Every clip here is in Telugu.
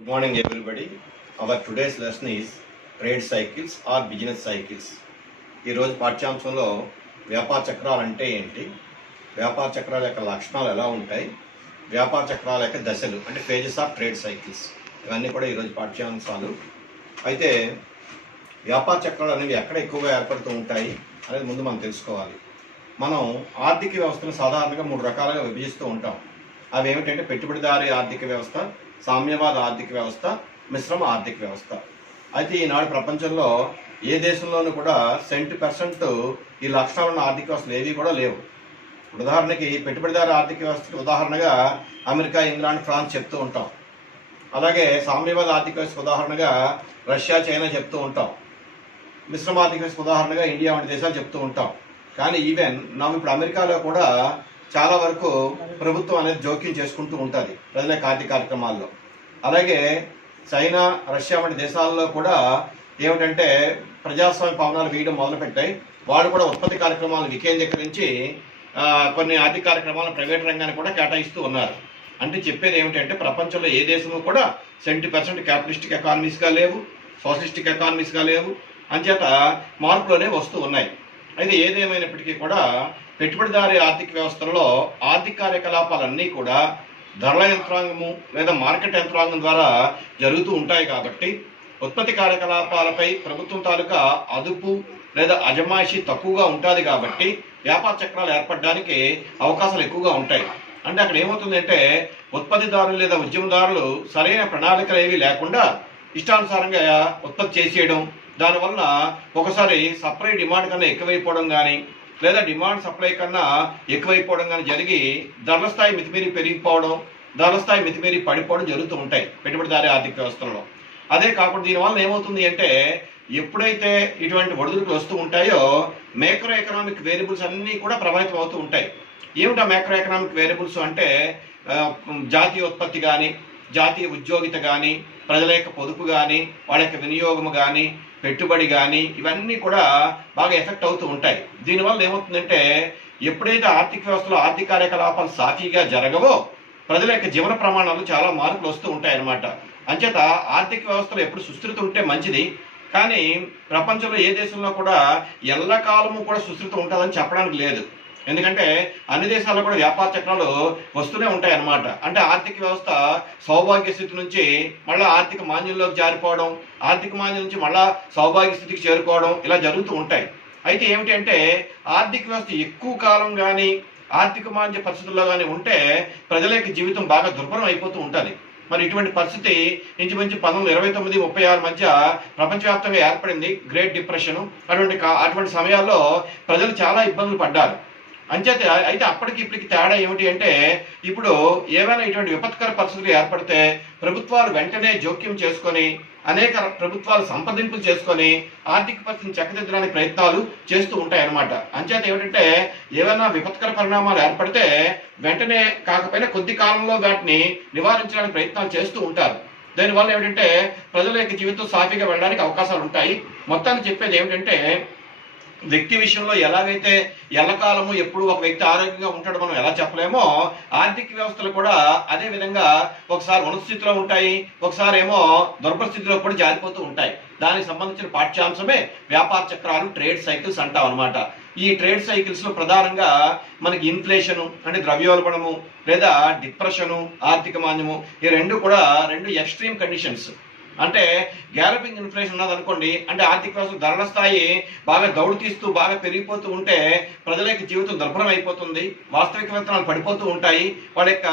Good morning, everybody. Our today's lesson is trade cycles or business cycles. ఈరోజు పాఠ్యాంశంలో వ్యాపార చక్రాలు అంటే ఏంటి, వ్యాపార చక్రాల యొక్క లక్షణాలు ఎలా ఉంటాయి, వ్యాపార చక్రాల యొక్క దశలు అంటే ఫేజెస్ ఆఫ్ ట్రేడ్ సైకిల్స్, ఇవన్నీ కూడా ఈరోజు పాఠ్యాంశాలు. అయితే వ్యాపార చక్రాలు అనేవి ఎక్కడ ఎక్కువగా ఏర్పడుతూ ఉంటాయి అనేది ముందు మనం తెలుసుకోవాలి. మనం ఆర్థిక వ్యవస్థను సాధారణంగా 3 రకాలుగా విభజిస్తూ ఉంటాం. అవి ఏమిటంటే పెట్టుబడిదారీ ఆర్థిక వ్యవస్థ, సామ్యవాద ఆర్థిక వ్యవస్థ, మిశ్రమ ఆర్థిక వ్యవస్థ. అయితే ఈనాడు ప్రపంచంలో ఏ దేశంలోనూ కూడా 70% ఈ లక్షణాలున్న ఆర్థిక వ్యవస్థలు ఏవి కూడా లేవు. ఉదాహరణకి పెట్టుబడిదారీ ఆర్థిక వ్యవస్థకి ఉదాహరణగా అమెరికా, ఇంగ్లాండ్, ఫ్రాన్స్ చెప్తూ ఉంటాం. అలాగే సామ్యవాద ఆర్థిక వ్యవస్థకు ఉదాహరణగా రష్యా, చైనా చెప్తూ ఉంటాం. మిశ్రమ ఆర్థిక వ్యవస్థకు ఉదాహరణగా ఇండియా వంటి దేశాలు చెప్తూ ఉంటాం. కానీ ఈవెన్ ఇప్పుడు అమెరికాలో కూడా చాలా వరకు ప్రభుత్వం అనేది జోక్యం చేసుకుంటూ ఉంటుంది ప్రజల యొక్క ఆర్థిక కార్యక్రమాల్లో. అలాగే చైనా, రష్యా వంటి దేశాల్లో కూడా ఏమిటంటే ప్రజాస్వామ్య భవనాలు వేయడం మొదలుపెట్టాయి. వాళ్ళు కూడా ఉత్పత్తి కార్యక్రమాలను వికేంద్రీకరించి కొన్ని ఆర్థిక కార్యక్రమాలను ప్రైవేట్ రంగాన్ని కూడా కేటాయిస్తూ ఉన్నారు. అంటే చెప్పేది ఏమిటంటే ప్రపంచంలో ఏ దేశము కూడా 70% క్యాపిటలిస్టిక్ ఎకానమీస్గా లేవు, సోషలిస్టిక్ ఎకానమీస్గా లేవు. అంచేత మార్పులోనే వస్తూ ఉన్నాయి. అయితే ఏదేమైనప్పటికీ కూడా పెట్టుబడిదారీ ఆర్థిక వ్యవస్థలలో ఆర్థిక కార్యకలాపాలన్నీ కూడా ధరల యంత్రాంగము లేదా మార్కెట్ యంత్రాంగం ద్వారా జరుగుతూ ఉంటాయి. కాబట్టి ఉత్పత్తి కార్యకలాపాలపై ప్రభుత్వం తాలూకా అదుపు లేదా అజమాయిషీ తక్కువగా ఉంటుంది. కాబట్టి వ్యాపార చక్రాలు ఏర్పడడానికి అవకాశాలు ఎక్కువగా ఉంటాయి. అంటే అక్కడ ఏమవుతుందంటే ఉత్పత్తిదారులు లేదా ఉద్యమదారులు సరైన ప్రణాళికలు ఏవి లేకుండా ఇష్టానుసారంగా ఉత్పత్తి చేసేయడం, దానివల్ల ఒకసారి సప్లై డిమాండ్ కన్నా ఎక్కువైపోవడం కానీ లేదా డిమాండ్ సప్లై కన్నా ఎక్కువైపోవడం కానీ జరిగి ధరల స్థాయి మితిమీరి పెరిగిపోవడం, ధరల స్థాయి మితిమీరి పడిపోవడం జరుగుతూ ఉంటాయి పెట్టుబడిదారీ ఆర్థిక వ్యవస్థలలో. అదే కాకుండా దీనివల్ల ఏమవుతుంది అంటే ఎప్పుడైతే ఇటువంటి ఒడిదుడుకులు వస్తూ ఉంటాయో మైక్రో ఎకనామిక్ వేరియబుల్స్ అన్నీ కూడా ప్రభావితం అవుతూ ఉంటాయి. ఏమిటా మైక్రో ఎకనామిక్ వేరియబుల్స్ అంటే జాతీయ ఉత్పత్తి కానీ, జాతీయ ఉద్యోగిత కానీ, ప్రజల యొక్క పొదుపు కానీ, వాళ్ళ యొక్క వినియోగము కానీ, పెట్టుబడి కానీ, ఇవన్నీ కూడా బాగా ఎఫెక్ట్ అవుతూ ఉంటాయి. దీనివల్ల ఏమవుతుందంటే ఎప్పుడైతే ఆర్థిక వ్యవస్థలో ఆర్థిక కార్యకలాపాలు సాఫీగా జరగవో ప్రజల యొక్క జీవన ప్రమాణాలు చాలా మార్పులు వస్తూ ఉంటాయి అన్నమాట. అంచేత ఆర్థిక వ్యవస్థలో ఎప్పుడు సుస్థిరత ఉంటే మంచిది. కానీ ప్రపంచంలో ఏ దేశంలో కూడా ఎల్లకాలము కూడా సుస్థిరత ఉంటుందని చెప్పడానికి లేదు. ఎందుకంటే అన్ని దేశాల్లో కూడా వ్యాపార చక్రాలు వస్తూనే ఉంటాయి అన్నమాట. అంటే ఆర్థిక వ్యవస్థ సౌభాగ్య స్థితి నుంచి మళ్ళీ ఆర్థిక మాంద్యంలోకి జారిపోవడం, ఆర్థిక మాంద్యం నుంచి మళ్ళా సౌభాగ్య స్థితికి చేరుకోవడం, ఇలా జరుగుతూ ఉంటాయి. అయితే ఏమిటి అంటే ఆర్థిక వ్యవస్థ ఎక్కువ కాలం కానీ ఆర్థిక మాంద్య పరిస్థితుల్లో కానీ ఉంటే ప్రజల యొక్క జీవితం బాగా దుర్భరం అయిపోతూ ఉంటుంది. మరి ఇటువంటి పరిస్థితి ఇంచుమించు 1929-36 మధ్య ప్రపంచవ్యాప్తంగా ఏర్పడింది గ్రేట్ డిప్రెషన్. అటువంటి సమయాల్లో ప్రజలు చాలా ఇబ్బందులు పడ్డారు. అంచేత అయితే అప్పటికి ఇప్పటికి తేడా ఏమిటి అంటే ఇప్పుడు ఏమైనా ఇటువంటి విపత్కర పరిస్థితులు ఏర్పడితే ప్రభుత్వాలు వెంటనే జోక్యం చేసుకొని అనేక ప్రభుత్వాలు సంప్రదింపులు చేసుకొని ఆర్థిక పరిస్థితిని చక్కదిద్దడానికి ప్రయత్నాలు చేస్తూ ఉంటాయి అన్నమాట. అంచేత ఏమిటంటే ఏమైనా విపత్కర పరిణామాలు ఏర్పడితే వెంటనే కాకపోయినా కొద్ది కాలంలో వాటిని నివారించడానికి ప్రయత్నాలు చేస్తూ ఉంటారు. దానివల్ల ఏమిటంటే ప్రజల యొక్క జీవితం సాఫీగా వెళ్ళడానికి అవకాశాలు ఉంటాయి. మొత్తాన్ని చెప్పేది ఏమిటంటే వ్యక్తి విషయంలో ఎలాగైతే ఎల్లకాలము ఎప్పుడు ఒక వ్యక్తి ఆరోగ్యంగా ఉంటాడో మనం ఎలా చెప్పలేమో ఆర్థిక వ్యవస్థలు కూడా అదే విధంగా ఒకసారి ఉన్నత స్థితిలో ఉంటాయి, ఒకసారి ఏమో దుర్భర స్థితిలో కూడా జారిపోతూ ఉంటాయి. దానికి సంబంధించిన పాఠ్యాంశమే వ్యాపార చక్రాలు, ట్రేడ్ సైకిల్స్ అంటాం అనమాట. ఈ ట్రేడ్ సైకిల్స్ లో ప్రధానంగా మనకి ఇన్ఫ్లేషను అంటే ద్రవ్యోల్బణము లేదా డిప్రెషను, ఆర్థిక మాంద్యము, ఈ రెండు ఎక్స్ట్రీమ్ కండిషన్స్. అంటే గ్యాలపింగ్ ఇన్ఫ్లేషన్ ఉన్నది అనుకోండి, అంటే ఆర్థిక వ్యవస్థ ధరల స్థాయి బాగా దౌడు తీస్తూ బాగా పెరిగిపోతూ ఉంటే ప్రజల యొక్క జీవితం దుర్భరం అయిపోతుంది, వాస్తవిక వేతనాలు పడిపోతూ ఉంటాయి, వాళ్ళ యొక్క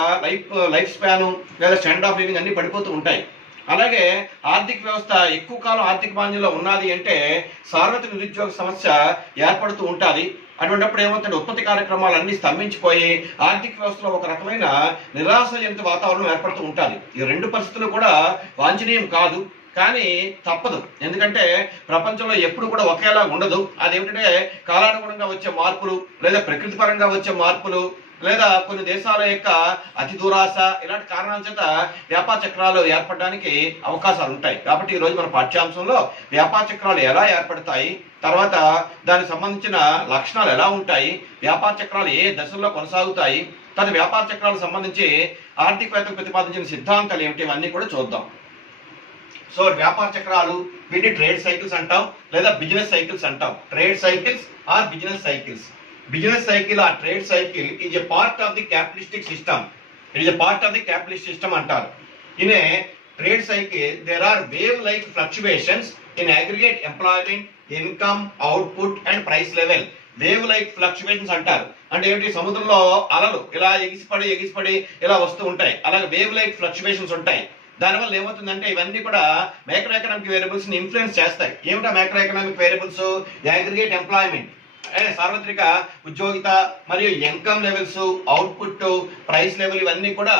లైఫ్ స్పాను లేదా స్టాండ్ ఆఫ్ లివింగ్ అన్ని పడిపోతూ ఉంటాయి. అలాగే ఆర్థిక వ్యవస్థ ఎక్కువ కాలం ఆర్థిక మాంద్యంలో ఉన్నది అంటే సార్వత్రిక నిరుద్యోగ సమస్య ఏర్పడుతూ ఉంటుంది. అటువంటిప్పుడు ఏమవుతుంది ఉత్పత్తి కార్యక్రమాలు అన్ని స్తంభించిపోయి ఆర్థిక వ్యవస్థలో ఒక రకమైన నిరాశజనిత వాతావరణం ఏర్పడుతూ ఉంటుంది. ఈ రెండు పరిస్థితులు కూడా వాంఛనీయం కాదు, కానీ తప్పదు. ఎందుకంటే ప్రపంచంలో ఎప్పుడు కూడా ఒకేలా ఉండదు. అదేమిటంటే కాలానుగుణంగా వచ్చే మార్పులు లేదా ప్రకృతి పరంగా వచ్చే మార్పులు లేదా కొన్ని దేశాల యొక్క అతి దురాశ ఇలాంటి కారణాల చేత వ్యాపార చక్రాలు ఏర్పడడానికి అవకాశాలు ఉంటాయి. కాబట్టి ఈరోజు మన పాఠ్యాంశంలో వ్యాపార చక్రాలు ఎలా ఏర్పడతాయి, తర్వాత దానికి సంబంధించిన లక్షణాలు ఎలా ఉంటాయి, వ్యాపార చక్రాలు ఏ దశల్లో కొనసాగుతాయి, వ్యాపార చక్రాలకు సంబంధించి ఆర్థికవేత్తలు ప్రతిపాదించిన సిద్ధాంతాలు ఏమిటి, ఇవన్నీ కూడా చూద్దాం. సో వ్యాపార చక్రాలు వీటిని ట్రేడ్ సైకిల్స్ అంటాం లేదా బిజినెస్ సైకిల్స్ అంటాం. Trade cycles or business cycles. Business cycle or trade cycle is a part of the capitalistic system. It is a part of the capitalist system అంటారు. In a trade cycle there are wave like fluctuations in aggregate employment, income, output and price level. Wave like fluctuations అంటారు. అంటే ఏంటి, సముద్రంలో అలలు ఇలా ఎగిసిపడి ఇలా వస్తూ ఉంటాయి. అలాగే వేవ్ లైక్ ఫ్లక్చువేషన్స్ ఉంటాయి. దానివల్ల ఏమవుతుందంటే ఇవన్నీ కూడా మైక్రో ఎకనామిక్ వేరియబుల్స్ ని ఇన్ఫ్లుయెన్స్ చేస్తాయి. ఏమిటా micro economic variables? Aggregate employment, సార్వత్రిక ఉద్యోగిత, మరియు income levels, output, price level, ఇవన్నీ కూడా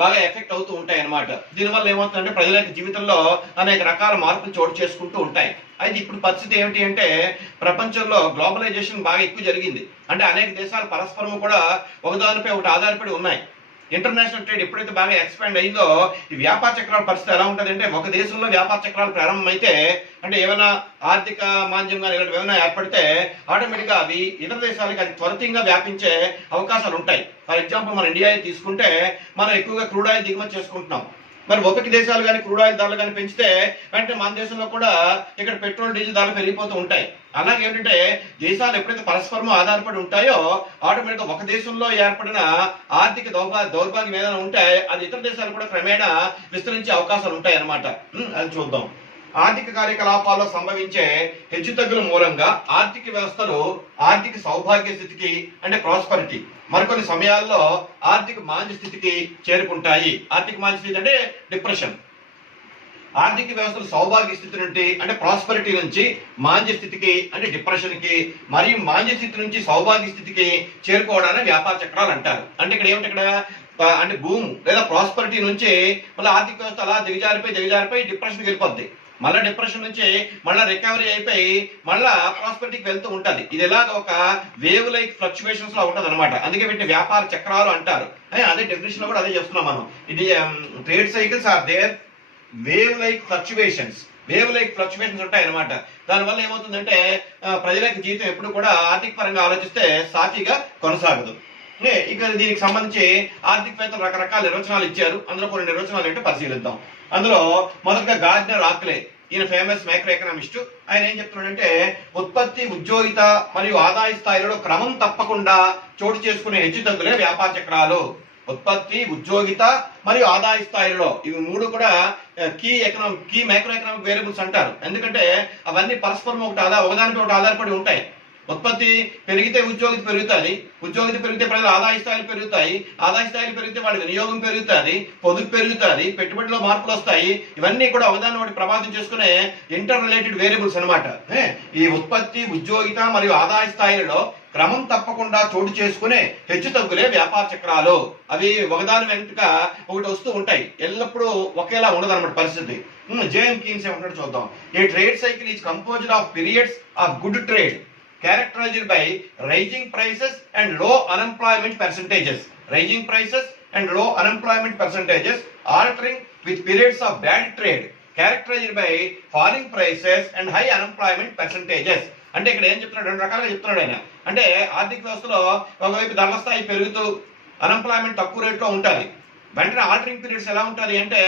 బాగా ఎఫెక్ట్ అవుతూ ఉంటాయి అన్నమాట. దీనివల్ల ఏమవుతుందంటే ప్రజల యొక్క జీవితంలో అనేక రకాల మార్పులు చోటు చేసుకుంటూ ఉంటాయి. అయితే ఇప్పుడు పరిస్థితి ఏమిటి అంటే ప్రపంచంలో గ్లోబలైజేషన్ బాగా ఎక్కువ జరిగింది. అంటే అనేక దేశాలు పరస్పరం కూడా ఒకదానిపై ఒకటి ఆధారపడి ఉన్నాయి. ఇంటర్నేషనల్ ట్రేడ్ ఎప్పుడైతే బాగా ఎక్స్పాండ్ అయిందో ఈ వ్యాపార చక్రాల పరిస్థితి ఎలా ఉంటుంది అంటే, ఒక దేశంలో వ్యాపార చక్రాలు ప్రారంభమైతే అంటే ఏమైనా ఆర్థిక మాంద్యం కానీ ఇలాంటివి ఏమైనా ఏర్పడితే ఆటోమేటిక్గా అవి ఇతర దేశాలకు అది త్వరితంగా వ్యాపించే అవకాశాలు ఉంటాయి. ఫర్ ఎగ్జాంపుల్ మన ఇండియా తీసుకుంటే మనం ఎక్కువగా క్రూడ్ ఆయిల్ దిగుమతి చేసుకుంటున్నాం. మరి ఒపెక్ దేశాలు కానీ క్రూడ్ ఆయిల్ ధరలు కానీ పెంచితే వెంటనే మన దేశంలో కూడా ఇక్కడ పెట్రోల్, డీజిల్ ధరలు పెరిగిపోతూ ఉంటాయి. అలాగే ఏంటంటే దేశాలు ఎప్పుడైతే పరస్పరం ఆధారపడి ఉంటాయో ఆటోమేటిక్గా ఒక దేశంలో ఏర్పడిన ఆర్థిక దౌర్భాగ్యం ఏదైనా ఉంటే అది ఇతర దేశాలు కూడా క్రమేణా విస్తరించే అవకాశాలు ఉంటాయి అన్నమాట. అది చూద్దాం. ఆర్థిక కార్యకలాపాల్లో సంభవించే హెచ్చుతగ్గుల మూలంగా ఆర్థిక వ్యవస్థలు ఆర్థిక సౌభాగ్య స్థితికి అంటే ప్రాస్పరిటీ, మరికొన్ని సమయాల్లో ఆర్థిక మాంద్య స్థితికి చేరుకుంటాయి. ఆర్థిక మాంద్య స్థితి అంటే డిప్రెషన్. ఆర్థిక వ్యవస్థలు సౌభాగ్య స్థితి నుండి అంటే ప్రాస్పరిటీ నుంచి మాంద్య స్థితికి అంటే డిప్రెషన్ కి, మరియు మాంద్య స్థితి నుంచి సౌభాగ్య స్థితికి చేరుకోవడాన్ని వ్యాపార చక్రాలు అంటారు. అంటే ఇక్కడ ఏమిటి, ఇక్కడ అంటే భూమి లేదా ప్రాస్పరిటీ నుంచి మళ్ళీ ఆర్థిక వ్యవస్థ అలా దిగజారిపోయి డిప్రెషన్కి వెళ్ళిపోద్ది. మళ్ళీ డిప్రెషన్ నుంచి మళ్ళీ రికవరీ అయిపోయి మళ్ళా ప్రాస్పెరిటీకి వెళ్తూ ఉంటది. ఇది ఎలాగ ఒక వేవ్ లైక్ ఫ్లక్చువేషన్స్ లో ఉంటది అనమాట. అందుకే వీటిని వ్యాపార చక్రాలు అంటారు. అదే డెఫినేషన్ లో కూడా అదే చేస్తున్నాం మనం. ఇది trade cycles are there wave like fluctuations. Wave like fluctuations ఉంటాయి అనమాట. దానివల్ల ఏమవుతుందంటే ప్రజల యొక్క జీవితం ఎప్పుడు కూడా ఆర్థిక పరంగా ఆలోచిస్తే సాఫీగా కొనసాగదు. ఇక దీనికి సంబంధించి ఆర్థికవేత్తలు రకరకాల నిర్వచనాలు ఇచ్చారు. అందులో కొన్ని నిర్వచనాలు ఏంటో పరిశీలిద్దాం. అందులో మొదటగా గార్డినర్ ఆక్లే, ఈయన ఫేమస్ మైక్రో ఎకనామిస్ట్. ఆయన ఏం చెప్తున్నాడంటే ఉత్పత్తి, ఉద్యోగిత మరియు ఆదాయ స్థాయిలలో క్రమం తప్పకుండా చోటు చేసుకునే హెచ్చుతగ్గులే వ్యాపార చక్రాలు. ఉత్పత్తి, ఉద్యోగిత మరియు ఆదాయ స్థాయిలలో ఇవి మూడు కూడా కీ మైక్రో ఎకనామిక్ వేరియబుల్స్ అంటారు. ఎందుకంటే అవన్నీ పరస్పరం ఒకదానిపై ఒకటి ఆధారపడి ఉంటాయి. ఉత్పత్తి పెరిగితే ఉద్యోగిత పెరుగుతుంది, ఉద్యోగిత పెరిగితే ప్రజల ఆదాయ స్థాయిలు పెరుగుతాయి, ఆదాయ స్థాయిలు పెరిగితే వాళ్ళ వినియోగం పెరుగుతుంది, పొదుపు పెరుగుతుంది, పెట్టుబడిలో మార్పులు వస్తాయి. ఇవన్నీ కూడా ఒకదాన్ని ఒకటి ప్రభావితం చేసుకునే ఇంటర్ రిలేటెడ్ వేరియబుల్స్ అనమాట. ఈ ఉత్పత్తి, ఉద్యోగిత మరియు ఆదాయ స్థాయిలలో క్రమం తప్పకుండా చోటు చేసుకునే హెచ్చుతగ్గులే వ్యాపార చక్రాలు. అవి ఒకదాని వెంట ఒకటి వస్తూ ఉంటాయి, ఎల్లప్పుడూ ఒకేలా ఉండదు అనమాట పరిస్థితి. జేఎం కీన్స్ ఏమంటాడు చూద్దాం. A trade cycle is composed of periods of good trade characterized by rising prices and low unemployment percentages. Rising prices and low unemployment percentages altering with periods of bad trade characterized by falling prices and high unemployment percentages. అంటే ఇక్కడ ఏం చెప్తున్నాడు, రెండు రకాలుగా చెప్తున్నాడు ఆయన. అంటే ఆర్థిక వ్యవస్థలో ఒకవైపు ధరల స్థాయి పెరుగుతూ అన్ఎంప్లాయ్మెంట్ తక్కువ రేట్లో ఉంటుంది. వెంటనే ఆల్టరింగ్ పీరియడ్స్ ఎలా ఉంటుంది అంటే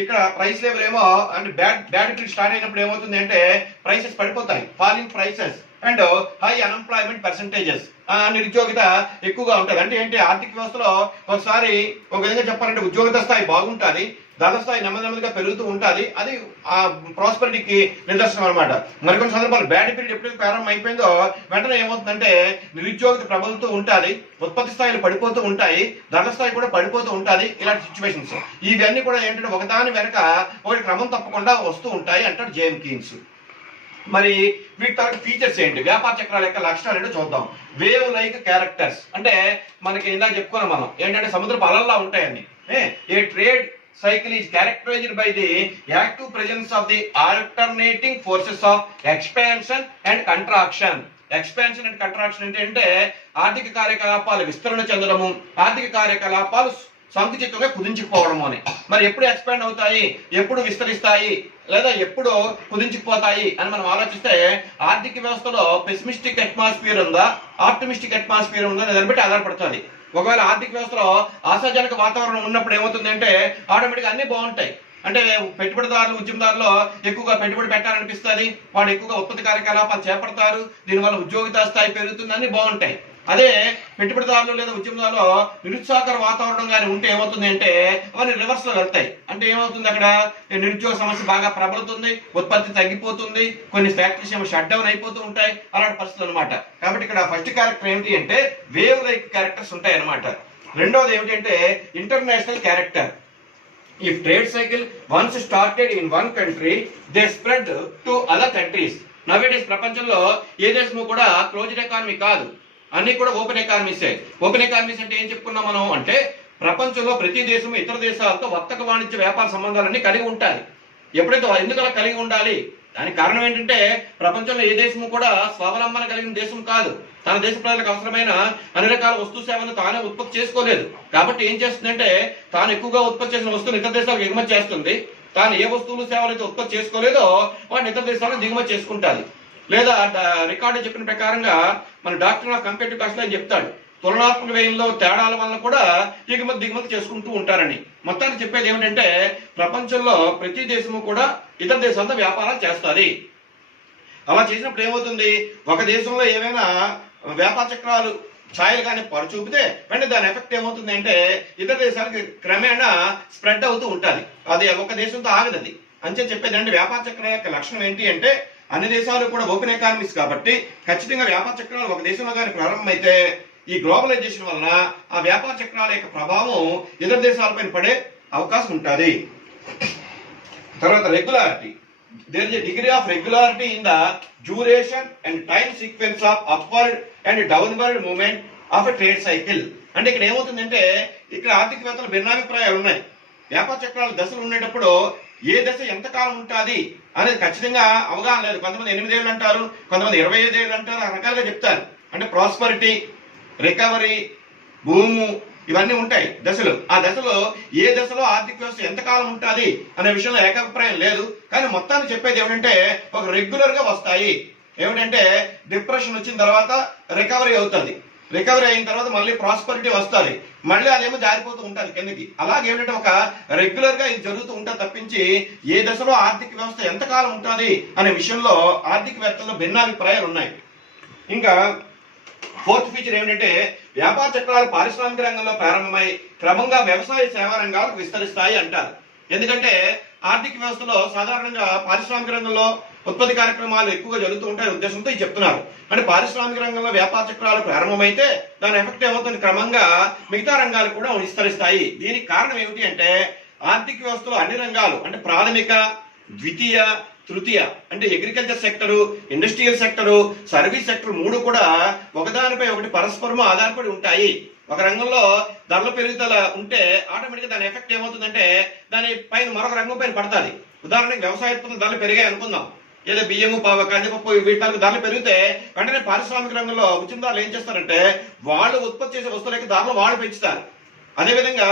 ఇక్కడ ప్రైస్ లెవెల్ ఏమో అంటే బ్యాడ్ ట్రేడ్ స్టార్ట్ అయినప్పుడు ఏమవుతుంది అంటే ప్రైసెస్ పడిపోతాయి, falling prices and high unemployment percentages, నిరుద్యోగిత ఎక్కువగా ఉంటుంది. అంటే ఏంటి, ఆర్థిక వ్యవస్థలో ఒకసారి ఒక విధంగా చెప్పాలంటే ఉద్యోగిత స్థాయి బాగుంటుంది, ధరల స్థాయి నెమ్మదిగా పెరుగుతూ ఉంటుంది. అది ఆ ప్రాస్పరిటీకి నిదర్శనం అనమాట. మరికొన్ని సందర్భాలు బ్యాడ్ పీరియడ్ ఎప్పుడైతే ప్రారంభం అయిపోయిందో వెంటనే ఏమవుతుందంటే నిరుద్యోగిత ప్రబలుతూ ఉంటుంది, ఉత్పత్తి స్థాయిలు పడిపోతూ ఉంటాయి, ధరల స్థాయి కూడా పడిపోతూ ఉంటుంది. ఇలాంటి సిచ్యువేషన్స్ ఇవన్నీ కూడా ఏంటంటే ఒకదాని వెనక ఒకటి క్రమం తప్పకుండా వస్తూ ఉంటాయి అంటాడు జేఎం కీన్స్. మరి వీటి తర్వాత ఫీచర్స్ ఏంటి, వ్యాపార చక్రాల యొక్క లక్షణాలు ఏంటో చూద్దాం. వేవ్ లైక్ క్యారెక్టర్స్ అంటే మనకి ఇందాక చెప్పుకున్నాం మనం ఏంటంటే సముద్రపు అలల్లా ఉంటాయని. ఏ trade cycle is characterized by the active presence of the alternating forces of expansion and contraction. Expansion and contraction అంటే ఆర్థిక కార్యకలాపాలు విస్తరణ చెందడము, ఆర్థిక కార్యకలాపాలు సంకుచితంగా కుదించుకుపోవడము అని. మరి ఎప్పుడు ఎక్స్పాండ్ అవుతాయి, ఎప్పుడు విస్తరిస్తాయి, లేదా ఎప్పుడు కుదించుకుపోతాయి అని మనం ఆలోచిస్తే ఆర్థిక వ్యవస్థలో పెసిమిస్టిక్ అట్మాస్ఫియర్ ఉందా, ఆప్టిమిస్టిక్ అట్మాస్ఫియర్ ఉందా దాన్ని బట్టి ఆధారపడుతుంది. ఒకవేళ ఆర్థిక వ్యవస్థలో ఆశాజనక వాతావరణం ఉన్నప్పుడు ఏమవుతుంది అంటే ఆటోమేటిక్గా అన్ని బాగుంటాయి, అంటే పెట్టుబడిదారులు ఉద్యమదారులు ఎక్కువగా పెట్టుబడి పెట్టాలనిపిస్తుంది, వాళ్ళు ఎక్కువగా ఉత్పత్తి కార్యకలాపాలు చేపడతారు, దీనివల్ల ఉద్యోగిత స్థాయి పెరుగుతుందని బాగుంటాయి. అదే పెట్టుబడిదారులు లేదా ఉద్యమదారులు నిరుత్సాహకర వాతావరణం కానీ ఉంటే ఏమవుతుంది అంటే అవన్నీ రివర్స్ లో వెళ్తాయి. అంటే ఏమవుతుంది, అక్కడ నిరుద్యోగ సమస్య బాగా ప్రబలుతుంది, ఉత్పత్తి తగ్గిపోతుంది, కొన్ని ఫ్యాక్టరీస్ ఏమో షట్ డౌన్ అయిపోతూ ఉంటాయి, అలాంటి పరిస్థితులు అనమాట. కాబట్టి ఇక్కడ ఫస్ట్ క్యారెక్టర్ ఏమిటి అంటే వేవ్ లైక్ క్యారెక్టర్స్ ఉంటాయి అనమాట. రెండవది ఏమిటంటే international character. If trade cycle once started in one country, they spread to other countries. Nowadays ప్రపంచంలో ఏ దేశము కూడా క్లోజ్డ్ ఎకానమీ కాదు, అన్ని కూడా ఓపెన్ ఎకానమీసే. ఓపెన్ ఎకానమీస్ అంటే ఏం చెప్పుకున్నాం మనం అంటే ప్రపంచంలో ప్రతి దేశము ఇతర దేశాలతో వర్తక వాణిజ్య వ్యాపార సంబంధాలన్నీ కలిగి ఉంటాయి. ఎప్పుడైతే ఎందుకు అలా కలిగి ఉండాలి, దానికి కారణం ఏంటంటే ప్రపంచంలో ఏ దేశము కూడా స్వావలంబన కలిగిన దేశం కాదు. తన దేశ ప్రజలకు అవసరమైన అన్ని రకాల వస్తు సేవలను తానే ఉత్పత్తి చేసుకోలేదు. కాబట్టి ఏం చేస్తుందంటే తాను ఎక్కువగా ఉత్పత్తి చేసిన వస్తువులు ఇతర దేశాలకు ఎగుమతి చేస్తుంది. తాను ఏ వస్తువులు సేవలు అయితే ఉత్పత్తి చేసుకోలేదో వాటిని ఇతర దేశాలకు దిగుమతి చేసుకుంటారు. లేదా రికార్డు చెప్పిన ప్రకారంగా మన డాక్టర్ ఆఫ్ కంపేటివ్ కాస్ట్ అని చెప్తాడు, తులనాత్మక వ్యయంలో తేడాల వల్ల కూడా దిగుమతి చేసుకుంటూ ఉంటారని. మొత్తానికి చెప్పేది ఏమిటంటే ప్రపంచంలో ప్రతి దేశము కూడా ఇతర దేశాలతో వ్యాపారాలు చేస్తుంది. అలా చేసినప్పుడు ఏమవుతుంది, ఒక దేశంలో ఏమైనా వ్యాపార చక్రాలు ఛాయలు కానీ చూపితే వెంటనే దాని ఎఫెక్ట్ ఏమవుతుంది అంటే ఇతర దేశాలకు క్రమేణా స్ప్రెడ్ అవుతూ ఉంటుంది. అది ఒక దేశంతో ఆగదు. అది అంతే చెప్పేది అంటే వ్యాపార చక్రం యొక్క లక్షణం ఏంటి అంటే అన్ని దేశాలు కూడా ఓపెన్ ఎకానమీస్ కాబట్టి ఖచ్చితంగా వ్యాపార చక్రాలు ఒక దేశంలో కానీ ప్రారంభమైతే ఈ గ్లోబలైజేషన్ వలన ఆ వ్యాపార చక్రాల యొక్క ప్రభావం ఇతర దేశాలపైన పడే అవకాశం ఉంటుంది. తర్వాత regularity. There is a degree of regularity in the duration and time sequence of upward and downward movement of a trade cycle. అంటే ఇక్కడ ఏమవుతుందంటే ఇక్కడ ఆర్థికవేత్తల భిన్నాభిప్రాయాలు ఉన్నాయి. వ్యాపార చక్రాల దశలు ఉండేటప్పుడు ఏ దశ ఎంతకాలం ఉంటుంది అనేది ఖచ్చితంగా అవగాహన లేదు. కొంతమంది 8 ఏళ్ళు అంటారు, కొంతమంది 25 ఏళ్ళు అంటారు, రకరకాలుగా చెప్తారు. అంటే ప్రాస్పరిటీ, రికవరీ, భూము ఇవన్నీ ఉంటాయి దశలు. ఆ దశలో ఏ దశలో ఆర్థిక వ్యవస్థ ఎంతకాలం ఉంటుంది అనే విషయంలో ఏకాభిప్రాయం లేదు. కానీ మొత్తాన్ని చెప్పేది ఏమిటంటే ఒక రెగ్యులర్ గా వస్తాయి. ఏమిటంటే డిప్రెషన్ వచ్చిన తర్వాత రికవరీ అవుతుంది, రికవరీ అయిన తర్వాత మళ్ళీ ప్రాస్పరిటీ వస్తుంది, మళ్ళీ అదేమో జారిపోతూ ఉంటుంది కిందకి. అలాగే ఏమిటంటే ఒక రెగ్యులర్ గా ఇది జరుగుతూ ఉంటుంది తప్పించి ఏ దశలో ఆర్థిక వ్యవస్థ ఎంతకాలం ఉంటుంది అనే విషయంలో ఆర్థికవేత్తల్లో భిన్నాభిప్రాయాలు ఉన్నాయి. ఇంకా ఫోర్త్ ఫీచర్ ఏమిటంటే వ్యాపార చక్రాలు పారిశ్రామిక రంగంలో ప్రారంభమై క్రమంగా వ్యవసాయ సేవా రంగాలకు విస్తరిస్తాయి అంటారు. ఎందుకంటే ఆర్థిక వ్యవస్థలో సాధారణంగా పారిశ్రామిక రంగంలో ఉత్పత్తి కార్యక్రమాలు ఎక్కువగా జరుగుతూ ఉంటాయి ఉద్దేశంతో ఇది చెప్తున్నారు. అంటే పారిశ్రామిక రంగంలో వ్యాపార చక్రాలు ప్రారంభమైతే దాని ఎఫెక్ట్ ఏమవుతుంది, క్రమంగా మిగతా రంగాలు కూడా విస్తరిస్తాయి. దీనికి కారణం ఏమిటి అంటే ఆర్థిక వ్యవస్థలో అన్ని రంగాలు అంటే ప్రాథమిక, ద్వితీయ, తృతీయ అంటే agriculture sector, industrial sector, service sector మూడు కూడా ఒకదానిపై ఒకటి పరస్పరము ఆధారపడి ఉంటాయి. ఒక రంగంలో ధరల పెరుగుదల ఉంటే ఆటోమేటిక్ గా దాని ఎఫెక్ట్ ఏమవుతుందంటే దాని పైన మరొక రంగం పైన పడుతుంది. ఉదాహరణకి వ్యవసాయ ఉత్పత్తులు ధరలు పెరిగాయి అనుకుందాం, ఏదో బియ్యము, కందిపప్పు వీటికి ధరలు పెరిగితే వెంటనే పారిశ్రామిక రంగంలో ఉద్యమదారులు ఏం చేస్తారంటే వాళ్ళు ఉత్పత్తి చేసే వస్తువులకి ధరలు వాళ్ళు పెంచుతారు. అదేవిధంగా